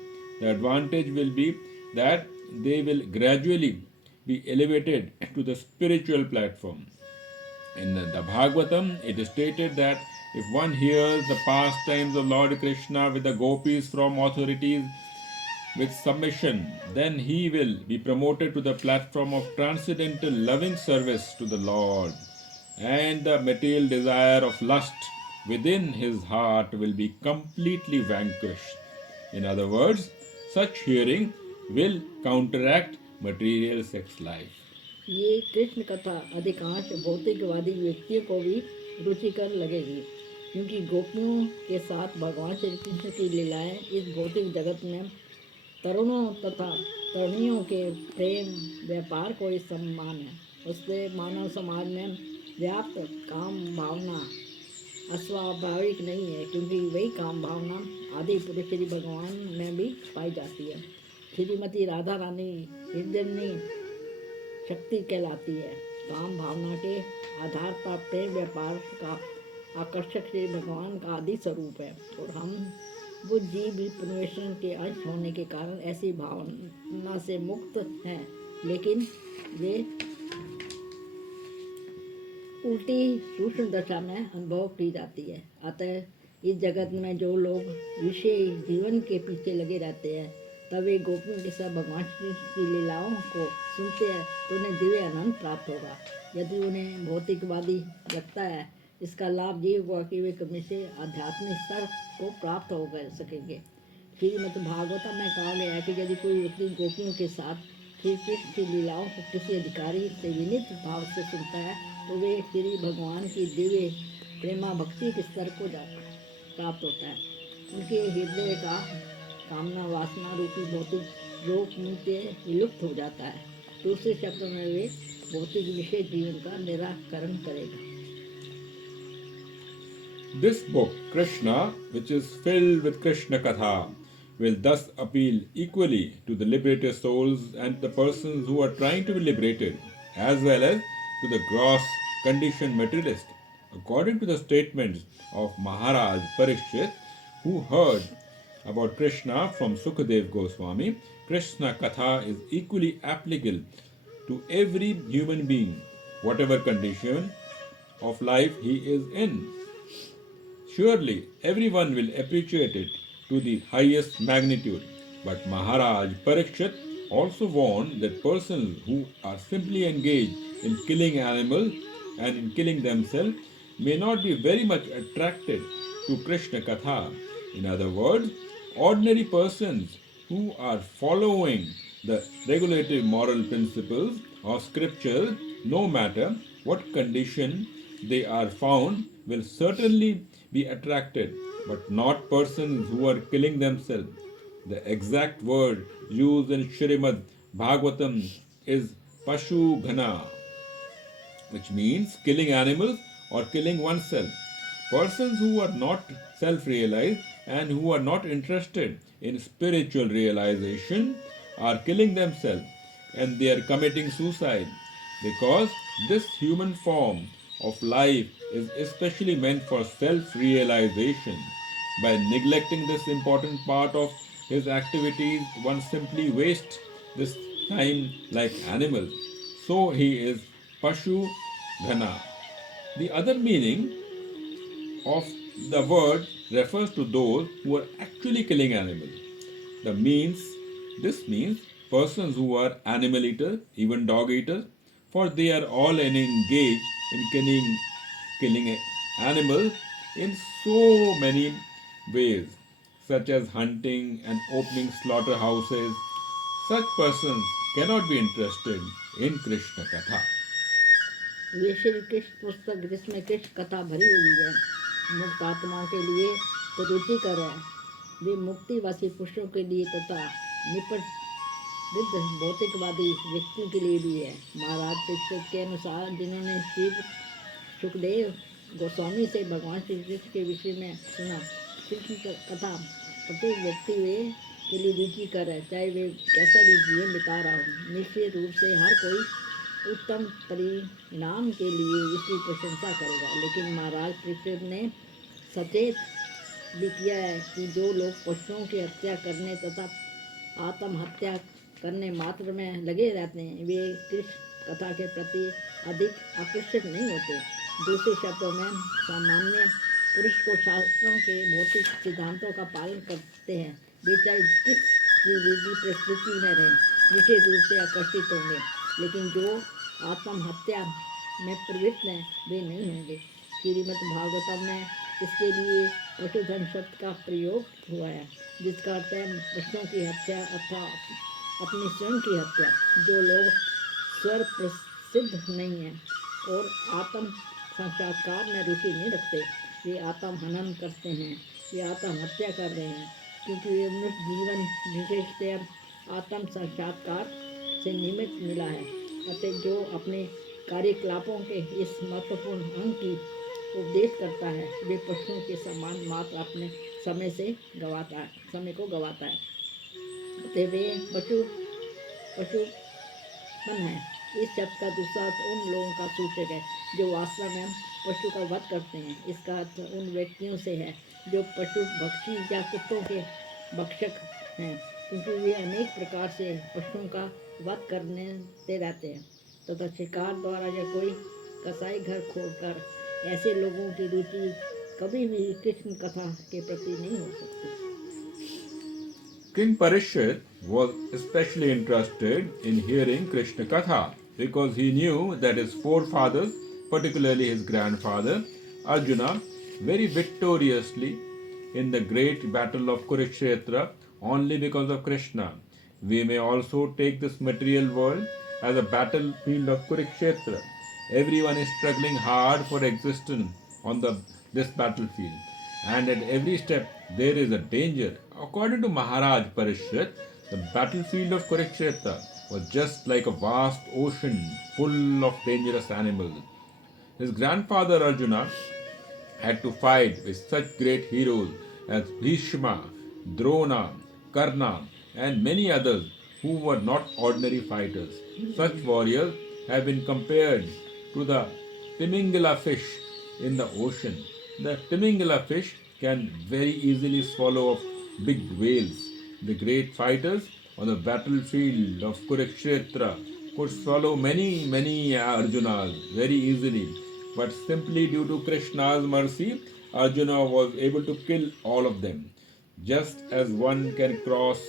the advantage will be that they will gradually be elevated to the spiritual platform. In the Bhagvatam, it is stated that if one hears the pastimes of Lord Krishna with the gopis from authorities with submission, then he will be promoted to the platform of transcendental loving service to the Lord, and the material desire of lust within his heart will be completely vanquished. In other words, such hearing will counteract material sex life. ये कृष्ण कथा अधिकांश भौतिकवादी व्यक्तियों को भी रुचिकर लगेगी, क्योंकि गोपियों के साथ भगवान श्री कृष्ण की लीलाएं इस भौतिक जगत में तरुणों तथा तरुणियों के प्रेम व्यापार को ही सम्मान है। उससे मानव समाज में व्याप्त काम भावना अस्वाभाविक नहीं है, क्योंकि वही काम भावना आदि पुरुष श्री भगवान में भी पाई जाती है। श्रीमती राधा रानी हृदय शक्ति कहलाती है। काम भावना के आधार पर प्रेम व्यापार का आकर्षक श्री भगवान का आदि स्वरूप है, और हम बुद्ध जीव भी पुनर्वेशन के अंश होने के कारण ऐसी भावना से मुक्त हैं, लेकिन वे उल्टी सूक्ष्म दशा में अनुभव की जाती है। अतः इस जगत में जो लोग विषय जीवन के पीछे लगे रहते हैं, तब वे गोपियों के साथ भगवान कृष्ण की लीलाओं को सुनते हैं तो उन्हें दिव्य आनंद प्राप्त होगा। यदि उन्हें भौतिकवादी लगता है, इसका लाभ ये हुआ कि वे कभी से आध्यात्मिक स्तर को प्राप्त हो सकेंगे। श्रीमद् भागवतम में कहा गया है कि यदि कोई व्यक्ति गोपियों के साथ श्री कृष्ण की लीलाओं को किसी अधिकारी से विनीत भाव से सुनता है, तो वे श्री भगवान की दिव्य प्रेमा भक्ति के स्तर को प्राप्त होता है। उनके हृदय का कामना वासना रूपी भौतिक रोग मुझसे विलुप्त हो जाता है। दूसरे शब्दों में वे भौतिक विषय जीवन का निराकरण करेगा। This book, Krishna, which is filled with Krishna Katha, will thus appeal equally to the liberated souls and the persons who are trying to be liberated, as well as to the gross conditioned materialist. According to the statements of Maharaj Parikshit, who heard about Krishna from Sukhdeva Goswami, Krishna Katha is equally applicable to every human being, whatever condition of life he is in. Surely everyone will appreciate it to the highest magnitude. But Maharaj Parikshit also warned that persons who are simply engaged in killing animals and in killing themselves may not be very much attracted to Krishna Katha. In other words, ordinary persons who are following the regulative moral principles of scripture, no matter what condition they are found, will certainly be attracted, but not persons who are killing themselves. The exact word used in Srimad Bhagvatam is Pashu Ghana, which means killing animals or killing oneself. Persons who are not self realized and who are not interested in spiritual realization are killing themselves and they are committing suicide because this human form of life is especially meant for self realization. By neglecting this important part of his activities, one simply wastes this time like animals. So he is Pashu Ghana. The other meaning of the word refers to those who are actually killing animals. The means this means persons who are animal eaters, even dog eaters, for they are all engaged in killing animals in so many ways, such as hunting and opening slaughterhouses. Such persons cannot be interested in Krishna Katha. ये श्री कृष्ण पुस्तक जिसमें कृष्ण कथा भरी हुई है मुक्त आत्माओं के लिए तो रुचिकर है। वे मुक्तिवासी पुरुषों के लिए तथा निपट वृद्ध भौतिकवादी व्यक्तियों के लिए भी है। महाराज परीक्षित के अनुसार जिन्होंने श्री सुखदेव गोस्वामी से भगवान श्री कृष्ण के विषय में सुना, कृष्ण कथा प्रत्येक व्यक्ति वे के लिए रुचिकर है, चाहे वे कैसा भी जीवन बिता रहा हो। निश्चित रूप से हर कोई उत्तम परिणाम के लिए इसकी प्रशंसा करेगा, लेकिन महाराज परीक्षित ने सचेत भी किया है कि जो लोग पशुओं की हत्या करने तथा आत्महत्या करने मात्र में लगे रहते हैं, वे कृष्ण कथा के प्रति अधिक आकर्षित नहीं होते। दूसरे शब्दों में सामान्य पुरुष को शास्त्रों के भौतिक सिद्धांतों का पालन करते हैं, वे चाहे किस विधि परिस्थिति में रहें, विशेष रूप से आकर्षित होंगे, लेकिन जो आत्महत्या में प्रवृत्त हैं वे नहीं होंगे। श्रीमद् भागवतम में इसके लिए पशुधन शब्द का प्रयोग हुआ है, जिसका अर्थ है पशुओं की हत्या अथवा अपनी स्वयं की हत्या। जो लोग स्वर प्रसिद्ध नहीं हैं और आत्म साक्षात्कार में रुचि नहीं रखते, वे आत्म हनन करते हैं, वे आत्महत्या कर रहे हैं, क्योंकि वे मनुष्य जीवन विशेषतः आत्म साक्षात्कार से निमित्त मिला है। अतः जो अपने कार्यकलापों के इस महत्वपूर्ण अंग की उपदेश करता है, वे पशुओं के समान मात्र अपने समय को गवाता है। अतः वे पशुपन है। इस शब्द का दूसरा अर्थ उन लोगों का सूचक है जो वास्तव में पशु का वध करते हैं। इसका अर्थ उन व्यक्तियों से है जो पशु भक्षी या कुत्तों के भक्षक हैं, क्योंकि वे अनेक प्रकार से पशुओं का वध करते रहते हैं तथा शिकार द्वारा या कोई कसाई घर खोलकर ऐसे लोगों की रुचि कभी भी कृष्ण कथा के प्रति नहीं हो सकती। King Parikshit was especially interested in hearing Krishna Katha because he knew that his forefathers, particularly his grandfather Arjuna, very victoriously in the great battle of Kurukshetra only because of Krishna. We may also take this material world as a battlefield of Kurukshetra. Everyone is struggling hard for existence on this battlefield, and at every step there is a danger. According to Maharaj Parikshit, the battlefield of Kurukshetra was just like a vast ocean full of dangerous animals. His grandfather Arjuna had to fight with such great heroes as Bhishma, Drona, Karna, and many others who were not ordinary fighters. Such warriors have been compared to the Timingala fish in the ocean. The Timingala fish can very easily swallow up big whales. The great fighters on the battlefield of Kurukshetra could swallow many Arjunas very easily, but simply due to Krishna's mercy, Arjuna was able to kill all of them. Just as one can cross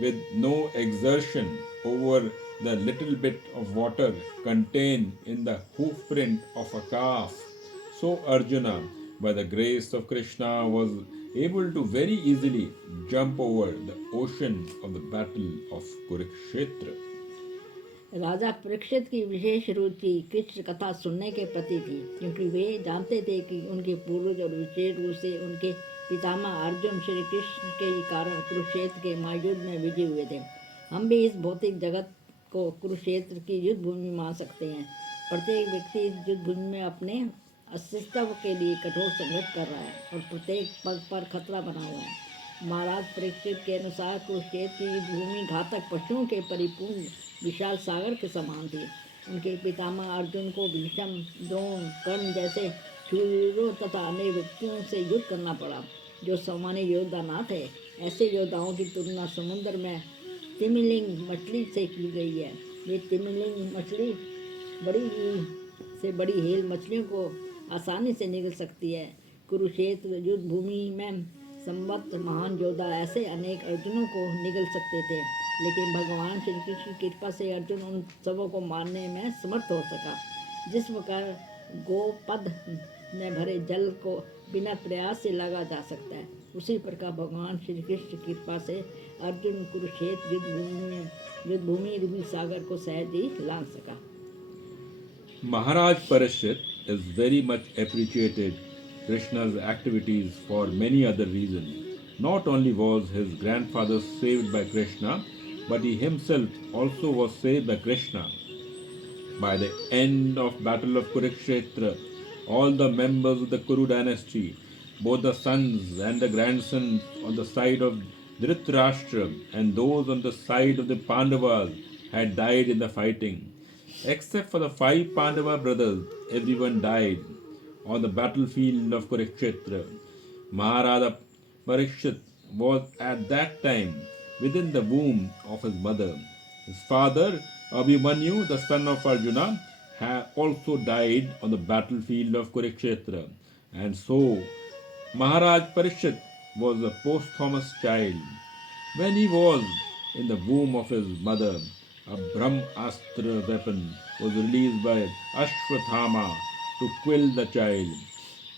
with no exertion over the little bit of water contained in the hoof print of a calf, so Arjuna, by the grace of Krishna, was able to very easily jump over the ocean of the battle of Kurukshetra. राजा परीक्षित की विशेष रुचि कृष्ण कथा सुनने के प्रति थी, क्योंकि वे जानते थे कि उनके पूर्वज और विशेष रूप से उनके पितामह अर्जुन श्री कृष्ण के कारण कुरुक्षेत्र के महायुद्ध में विजय हुए थे। हम भी इस भौतिक जगत को कुरुक्षेत्र की युद्ध भूमि मान सकते हैं। प्रत्येक व्यक्ति इस युद्ध भूमि में अपने अस्तित्व के लिए कठोर संघर्ष कर रहा है और प्रत्येक पग पर खतरा बना हुआ है। महाराज परीक्षित के अनुसार कुरुक्षेत्र की युद्ध भूमि घातक पशुओं के परिपूर्ण विशाल सागर के समान थी। उनके पितामह अर्जुन को भीषम, द्रोण, कर्ण जैसे शूरों तथा अन्य व्यक्तियों से युद्ध करना पड़ा जो सामान्य योद्धा न थे। ऐसे योद्धाओं की तुलना समुद्र में तिमिंगल मछली से की गई है। ये तिमिंगल मछली बड़ी हेल मछलियों को आसानी से निगल सकती है। कुरुक्षेत्र युद्ध भूमि में संबद्ध महान योद्धा ऐसे अनेक अर्जुनों को निगल सकते थे, लेकिन भगवान श्री कृष्ण की कृपा से अर्जुन उन सबों को मारने में समर्थ हो सका। जिस प्रकार गोपद में भरे जल को बिना प्रयास से लागा जा सकता है, उसी प्रकार भगवान श्री कृष्ण की कृपा से अर्जुन कुरुक्षेत्र युद्ध भूमि रूपी सागर को सहज ही लांघ सका। Maharaj Parikshit is very much appreciated Krishna's activities for many other reasons. Not only was his grandfather saved by Krishna, but he himself also was saved by Krishna. By the end of Battle of Kurukshetra, all the members of the Kuru dynasty, both the sons and the grandsons on the side of Dhritarashtra and those on the side of the Pandavas, had died in the fighting. Except for the 5 Pandava brothers, everyone died on the battlefield of Kurukshetra. Maharaja Parikshit was at that time within the womb of his mother. His father, Abhimanyu, the son of Arjuna, had also died on the battlefield of Kurukshetra. And so, Maharaj Parikshit was a posthumous child. When he was in the womb of his mother, a Brahmastra weapon was released by Ashwathama to kill the child.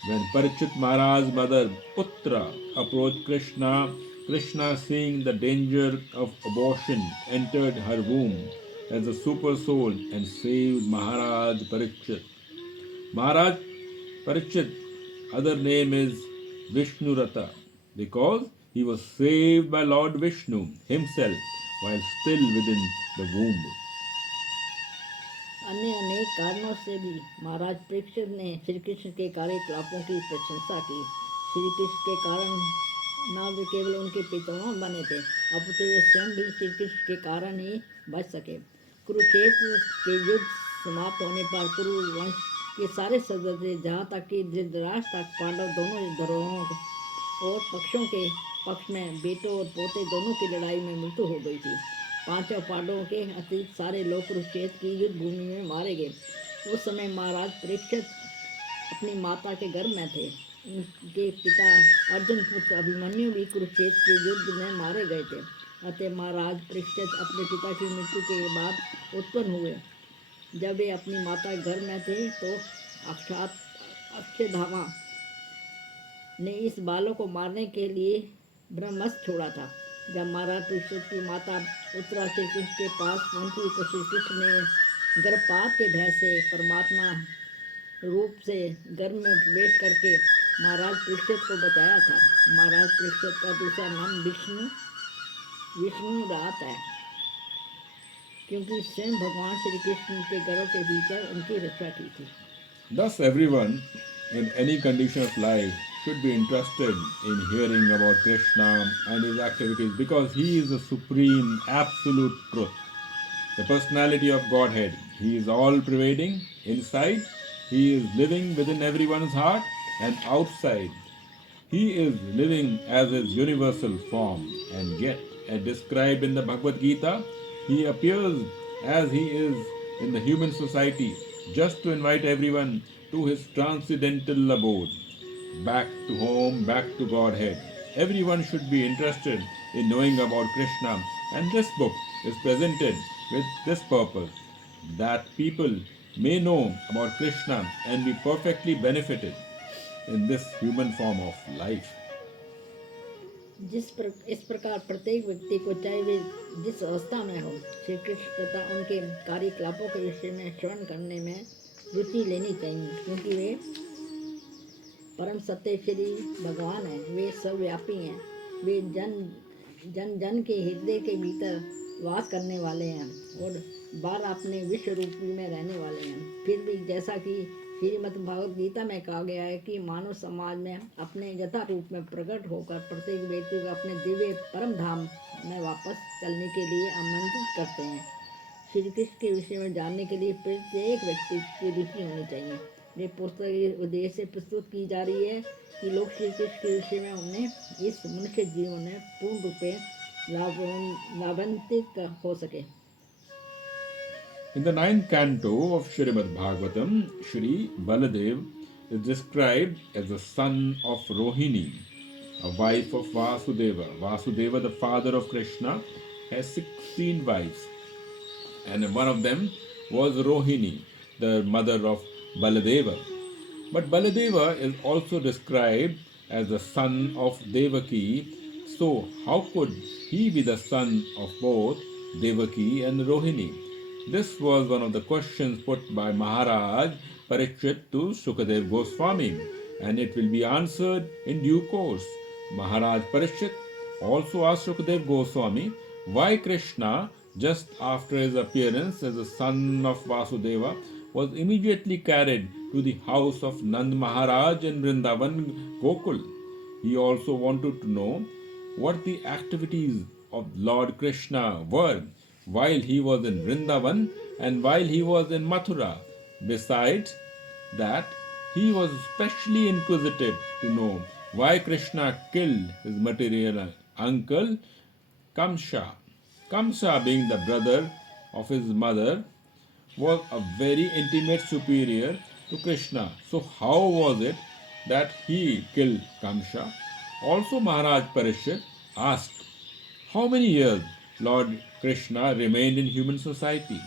When Parikshit Maharaj's mother Putra approached Krishna, Krishna, seeing the danger of abortion, entered her womb as a super soul and saved Maharaj Parikshit. Maharaj Parikshit, other name is Vishnurata, because he was saved by Lord Vishnu himself while still within the womb. अन्य अनेक कारणों से भी महाराज परीक्षित ने श्री कृष्ण के कार्यकलापों की प्रशंसा की। श्री कृष्ण के कारण न वे केवल उनके पितामह बने थे, अपितु वे स्वयं भी श्री कृष्ण के कारण ही बच सके। कुरुक्षेत्र के युद्ध समाप्त होने पर कुरु वंश के सारे सदस्य, जहाँ तक कि धृतराष्ट्र तक, पांडव दोनों धरोहरों और पक्षों के पक्ष में बेटों और पोते दोनों की लड़ाई में मृत्यु हो गई थी। 5 पांडवों के अतिरिक्त सारे लोग कुरुक्षेत्र की युद्ध भूमि में मारे गए। उस समय महाराज परीक्षित अपनी माता के गर्भ में थे। उनके पिता अर्जुन पुत्र अभिमन्यु भी कुरुक्षेत्र के युद्ध में मारे गए थे। अतः महाराज परीक्षित अपने पिता की मृत्यु के बाद उत्पन्न हुए। जब वे अपनी माता के गर्भ में थे तो अक्षयधामा ने इस बालों को मारने के लिए ब्रह्मास्त्र छोड़ा था। जब महाराज परीक्षित की माता उत्तरा श्री कृष्ण के पास पहुंची तो श्री कृष्ण ने गर्भपात के भय से परमात्मा रूप से गर्भ में प्रवेश करके महाराज परीक्षित को बचाया था। महाराज परीक्षित का दूसरा नाम विष्णु रात है, क्योंकि स्वयं भगवान श्री कृष्ण के गर्भ के भीतर उनकी रक्षा की थी। Thus, everyone in any condition of life should be interested in hearing about Krishna and his activities, because he is the supreme, absolute truth, the personality of Godhead. He is all pervading. Inside, he is living within everyone's heart, and outside, he is living as his universal form. And yet, as described in the Bhagavad Gita, he appears as he is in the human society, just to invite everyone to his transcendental abode, back to home, back to Godhead. Everyone should be interested in knowing about Krishna, and this book is presented with this purpose, that people may know about Krishna and be perfectly benefited in this human form of life. इस प्रकार प्रत्येक व्यक्ति को चाहे वे जिस अवस्था में हो, श्री कृष्ण तथा उनके कार्यकलापों के विषय में श्रवण करने में रुचि लेनी चाहिए, क्योंकि वे परम सत्य श्री भगवान हैं। वे सर्वव्यापी हैं। वे जन जन के हृदय के भीतर वास करने वाले हैं और बार अपने विश्व रूपी में रहने वाले हैं। फिर भी जैसा कि श्रीमद् भागवत गीता में कहा गया है कि मानव समाज में अपने यथा रूप में प्रकट होकर प्रत्येक व्यक्ति को अपने दिव्य परम धाम में वापस चलने के लिए आमंत्रित करते हैं। श्री कृष्ण के विषय में जानने के लिए प्रत्येक व्यक्ति की रुचि होनी चाहिए। ये पुस्तक इस उद्देश्य से प्रस्तुत की जा रही है कि लोग श्री कृष्ण के विषय में उन्हें इस मनुष्य जीवन में पूर्ण रूप से लाभान्वित हो सके। In the ninth canto of Srimad Bhagvatam, Shri Baladev is described as the son of Rohini, a wife of Vasudeva. Vasudeva, the father of Krishna, has 16 wives, and one of them was Rohini, the mother of Baladeva. But Baladeva is also described as the son of Devaki, so how could he be the son of both Devaki and Rohini? This was one of the questions put by Maharaj Parikshit to Sukhdeva Goswami, and it will be answered in due course. Maharaj Parikshit also asked Sukhdeva Goswami why Krishna, just after his appearance as the son of Vasudeva, was immediately carried to the house of Nand Maharaj in Vrindavan Gokul. He also wanted to know what the activities of Lord Krishna were while he was in Vrindavan and while he was in Mathura. Besides that, he was especially inquisitive to know why Krishna killed his material uncle Kamsa. Kamsa, being the brother of his mother, was a very intimate superior to Krishna. So, how was it that he killed Kamsa? Also, Maharaj Parikshit asked, how many years Lord Krishna remained in human society?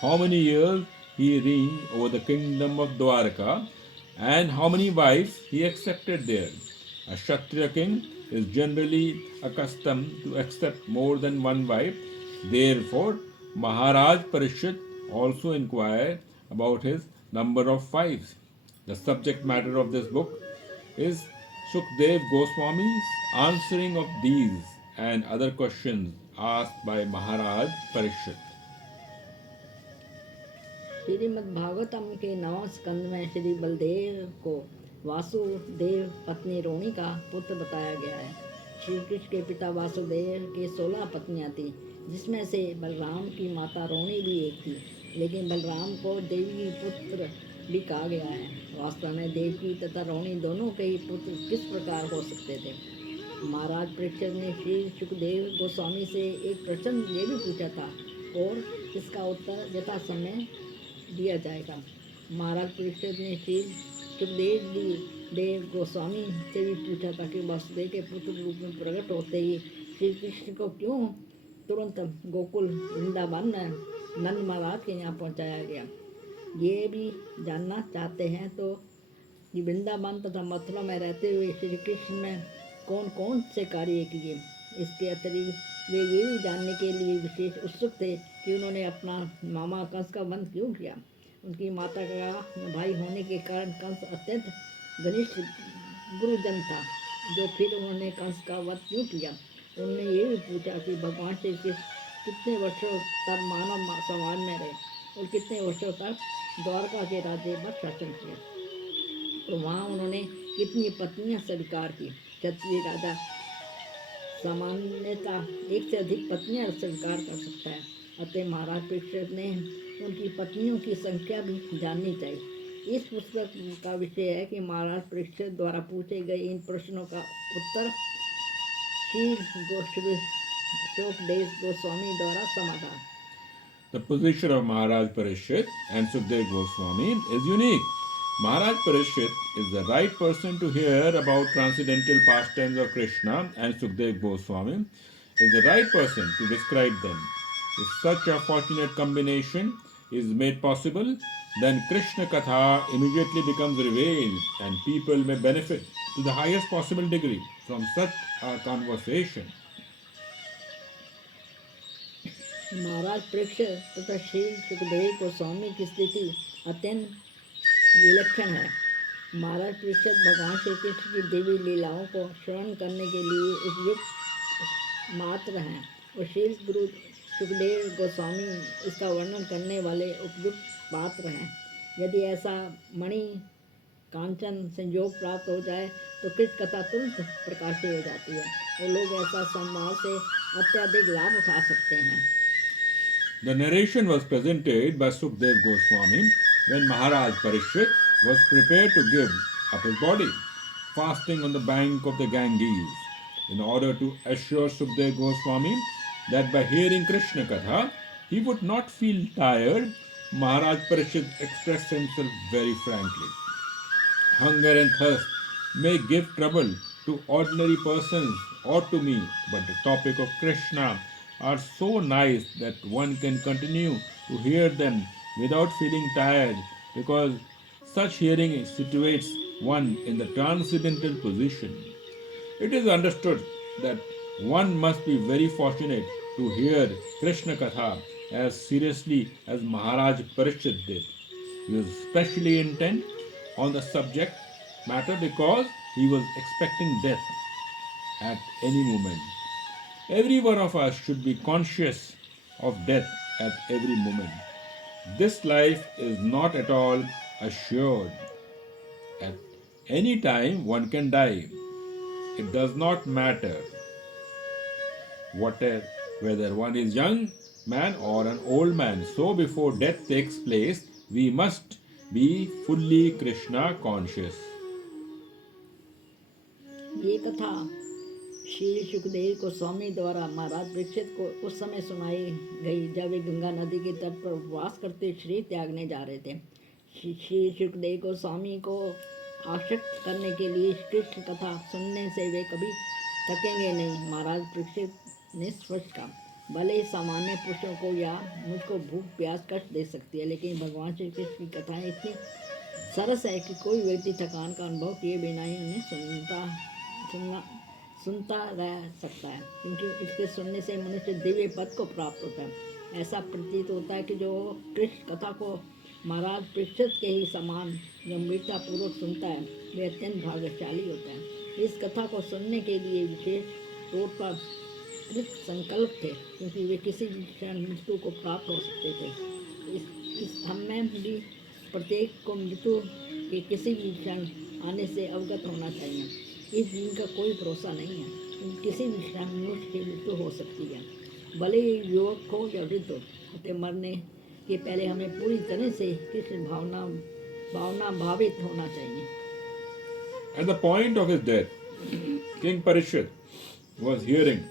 How many years he reigned over the kingdom of Dwarka? And how many wives he accepted there? A Kshatriya king is generally accustomed to accept more than one wife. Therefore, Maharaj Parikshit also inquired about his number of wives. The subject matter of this book is Sukhdeva Goswami's answering of these and other questions asked by Maharaj Parikshit. Shrimad Bhagavatam के 9वें स्कंद में श्री बलदेव को वासुदेव पत्नी रोणी का पुत्र बताया गया है। श्री कृष्ण के पिता वासुदेव के 16 पत्नियां थीं, जिसमें से बलराम की माता रोणी भी एक थी, लेकिन बलराम को देवी पुत्र भी कहा गया है। वास्तव में देवकी तथा रोणी दोनों के ही पुत्र किस प्रकार हो सकते थे? महाराज परीक्षित ने श्री सुखदेव गोस्वामी से एक प्रश्न ये भी पूछा था और इसका उत्तर यथा समय दिया जाएगा। महाराज परीक्षित ने श्री सुखदेव देव गोस्वामी से भी पूछा था कि वासुदेव के पुत्र रूप में प्रकट होते ही श्री कृष्ण को क्यों तुरंत गोकुल वृंदावन नंद महाराज के यहाँ पहुँचाया गया। ये भी जानना चाहते हैं तो कि वृंदावन तथा मथुरा में रहते हुए श्री कृष्ण में कौन कौन से कार्य किए। इसके अतिरिक्त वे ये भी जानने के लिए विशेष उत्सुक थे कि उन्होंने अपना मामा कंस का वध क्यों किया। उनकी माता का भाई होने के कारण कंस अत्यंत घनिष्ठ गुरुजन था, जो फिर उन्होंने कंस का वध क्यों किया। उन्होंने ये भी पूछा कि भगवान श्री कृष्ण कितने वर्षों तक मानव समाज में रहे और कितने वर्षों तक द्वारका के राज्य पर शासन किया, और वहाँ उन्होंने कितनी पत्नियां स्वीकार की। क्षत्रिय राजा सामान्यतः एक से अधिक पत्नियां स्वीकार कर सकता है, अतः महाराज परीक्षित ने उनकी पत्नियों की संख्या भी जाननी चाहिए। इस पुस्तक का विषय है कि महाराज परीक्षित द्वारा पूछे गए इन प्रश्नों का उत्तर श्री सुखदेव गोस्वामी द्वारा समाधान। the position of Maharaj Parikshit and Sukhdeva Goswami is unique. Maharaj Parikshit is the right person to hear about transcendental pastimes of Krishna, and Sukhdeva Goswami is the right person to describe them. If such a fortunate combination is made possible, then Krishna Katha immediately becomes revealed and people may benefit to the highest possible degree from such a conversation. महाराज परीक्षित तथा श्री सुखदेव गोस्वामी की स्थिति अत्यंत विलक्षण है। महाराज परीक्षित भगवान श्री कृष्ण की देवी लीलाओं को श्रवण करने के लिए उपयुक्त मात्र हैं और श्री गुरु सुखदेव गोस्वामी इसका वर्णन करने वाले उपयुक्त पात्र हैं। यदि ऐसा मणि कांचन संयोग प्राप्त हो जाए तो कृष्ण कथा तुरंत प्रकाशित हो जाती है और लोग ऐसा संवाद से अत्यधिक लाभ उठा सकते हैं। The narration was presented by Sukhdeva Goswami when Maharaj Parikshit was prepared to give up his body, fasting on the bank of the Ganges, in order to assure Sukhdeva Goswami that by hearing Krishna Katha, he would not feel tired. Maharaj Parikshit expressed himself very frankly. Hunger and thirst may give trouble to ordinary persons or to me, but the topic of Krishna are so nice that one can continue to hear them without feeling tired because such hearing situates one in the transcendental position. It is understood that one must be very fortunate to hear Krishna Katha as seriously as Maharaj Parikshit did. He was specially intent on the subject matter because he was expecting death at any moment. Every one of us should be conscious of death at every moment. This life is not at all assured. At any time one can die. It does not matter whatever, whether one is young man or an old man. So before death takes place, we must be fully Krishna conscious. ये कथा श्री सुखदेव गोस्वामी द्वारा महाराज परीक्षित को उस समय सुनाई गई जब वे गंगा नदी के तट पर उपवास करते शरीर त्यागने जा रहे थे। श्री सुखदेव गोस्वामी को आसक्त करने के लिए कृष्ण कथा सुनने से वे कभी थकेंगे नहीं। महाराज परीक्षित ने स्पष्ट कहा, भले ही सामान्य पुरुषों को या मुझको भूख प्यास कष्ट दे सकती है, लेकिन भगवान श्री कृष्ण की कथाएं इतनी सरस है कि कोई व्यक्ति थकान का अनुभव किए बिना ही उन्हें सुनता रह सकता है, क्योंकि इसके सुनने से मनुष्य दिव्य पद को प्राप्त होता है। ऐसा प्रतीत होता है कि जो कृष्ण कथा को महाराज परीक्षित के ही समान गंभीरता पूर्वक सुनता है वे अत्यंत भाग्यशाली होता है। इस कथा को सुनने के लिए विशेष तौर पर कृत संकल्प थे, क्योंकि वे किसी भी क्षण मृत्यु को प्राप्त हो सकते थे। इस हम में भी प्रत्येक को मृत्यु के किसी भी क्षण आने से अवगत होना चाहिए। इस दिन का कोई भरोसा नहीं है, क्योंकि किसी भी क्षण मनुष्य की मृत्यु हो सकती है, भले ही युवक हो या वृद्ध हो। अतः मरने के पहले हमें पूरी तरह से कृष्ण भावना भावित होना चाहिए। At the point of his death, King Parikshit was hearing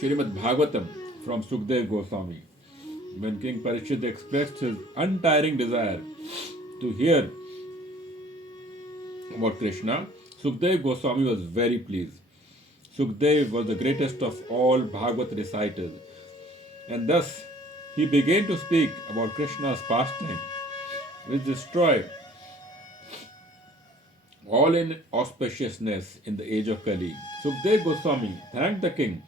Srimad Bhagvatam from Sukhdeva Goswami. When King Parikshit expressed his untiring desire to hear about Krishna, Sukhdeva Goswami was very pleased. Sukhdeva was the greatest of all Bhagavat reciters, and thus he began to speak about Krishna's pastime, which destroyed all inauspiciousness in the age of Kali. Sukhdeva Goswami thanked the king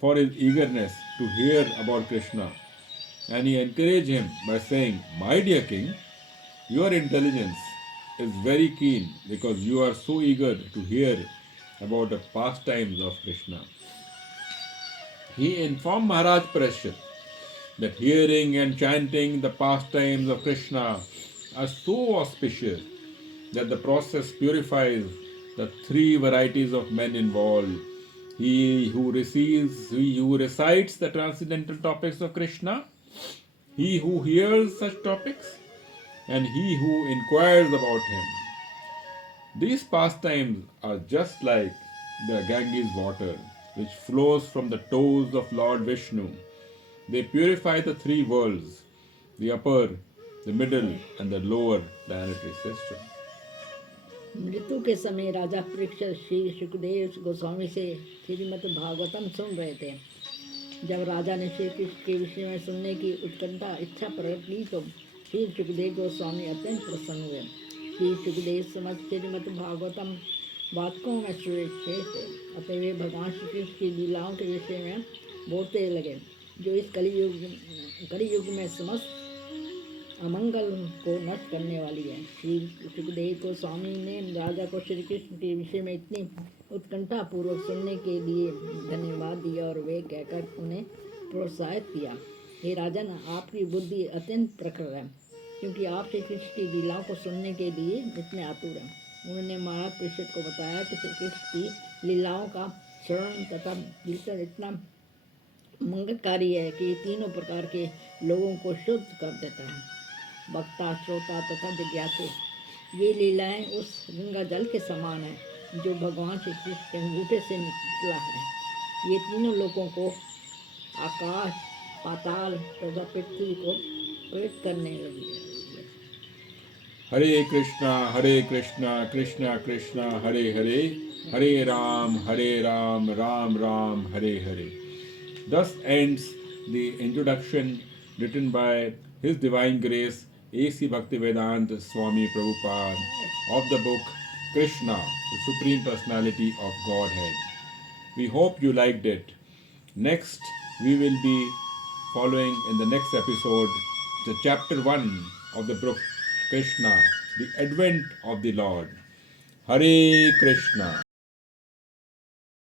for his eagerness to hear about Krishna, and he encouraged him by saying, "My dear king, your intelligence is very keen because you are so eager to hear about the pastimes of Krishna." He informed Maharaj Parikshit that hearing and chanting the pastimes of Krishna are so auspicious that the process purifies the three varieties of men involved. He who recites the transcendental topics of Krishna, he who hears such topics, and he who inquires about him. These pastimes are just like the Ganges water, which flows from the toes of Lord Vishnu They purify the three worlds, the upper, the middle, and the lower planetary system. मृत्यु के समय राजा परीक्षित श्री सुखदेव गोस्वामी से श्रीमद् भागवतम सुन रहे थे। जब राजा ने श्री कृष्ण के विषय में सुनने की उत्कंठा इच्छा प्रकट की तो श्री सुखदेव गोस्वामी अत्यंत प्रसन्न हुए। श्री सुखदेव समझ श्रीमद् भागवतम वाचकों में श्रेष्ठ थे, अतः वे भगवान श्री कृष्ण की लीलाओं के विषय में बोलते लगे, जो इस कलियुग में समस्त अमंगल को नष्ट करने वाली है। श्री सुखदेव गोस्वामी ने राजा को श्री कृष्ण के विषय में इतनी उत्कंठा पूर्वक सुनने के लिए धन्यवाद दिया और वे कहकर उन्हें प्रोत्साहित किया, हे राजन, आपकी बुद्धि अत्यंत प्रखर है, क्योंकि आप श्री कृष्ण की लीलाओं को सुनने के लिए इतने आतुर हैं। उन्होंने महाराज परीक्षित को बताया कि श्री कृष्ण की लीलाओं का श्रवण तथा कीर्तन इतना मंगलकारी है कि तीनों प्रकार के लोगों को शुद्ध कर देता है, वक्ता, श्रोता तथा जिज्ञासु। ये लीलाएं उस गंगा जल के समान है जो भगवान श्री कृष्ण के अंगूठे से निकला है। ये तीनों लोगों को आकाश, पाताल तथा पृथ्वी को पवित्र करने लगी है। Hare Krishna, Krishna Krishna, Hare Hare, Hare Ram, Ram Ram, Hare Hare. Thus ends the introduction written by His Divine Grace A.C. Bhaktivedanta Swami Prabhupada of the book Krishna, the Supreme Personality of Godhead. We hope you liked it. Next, we will be following in the next episode the chapter 1 of the book Krishna, the advent of the Lord. Hare Krishna.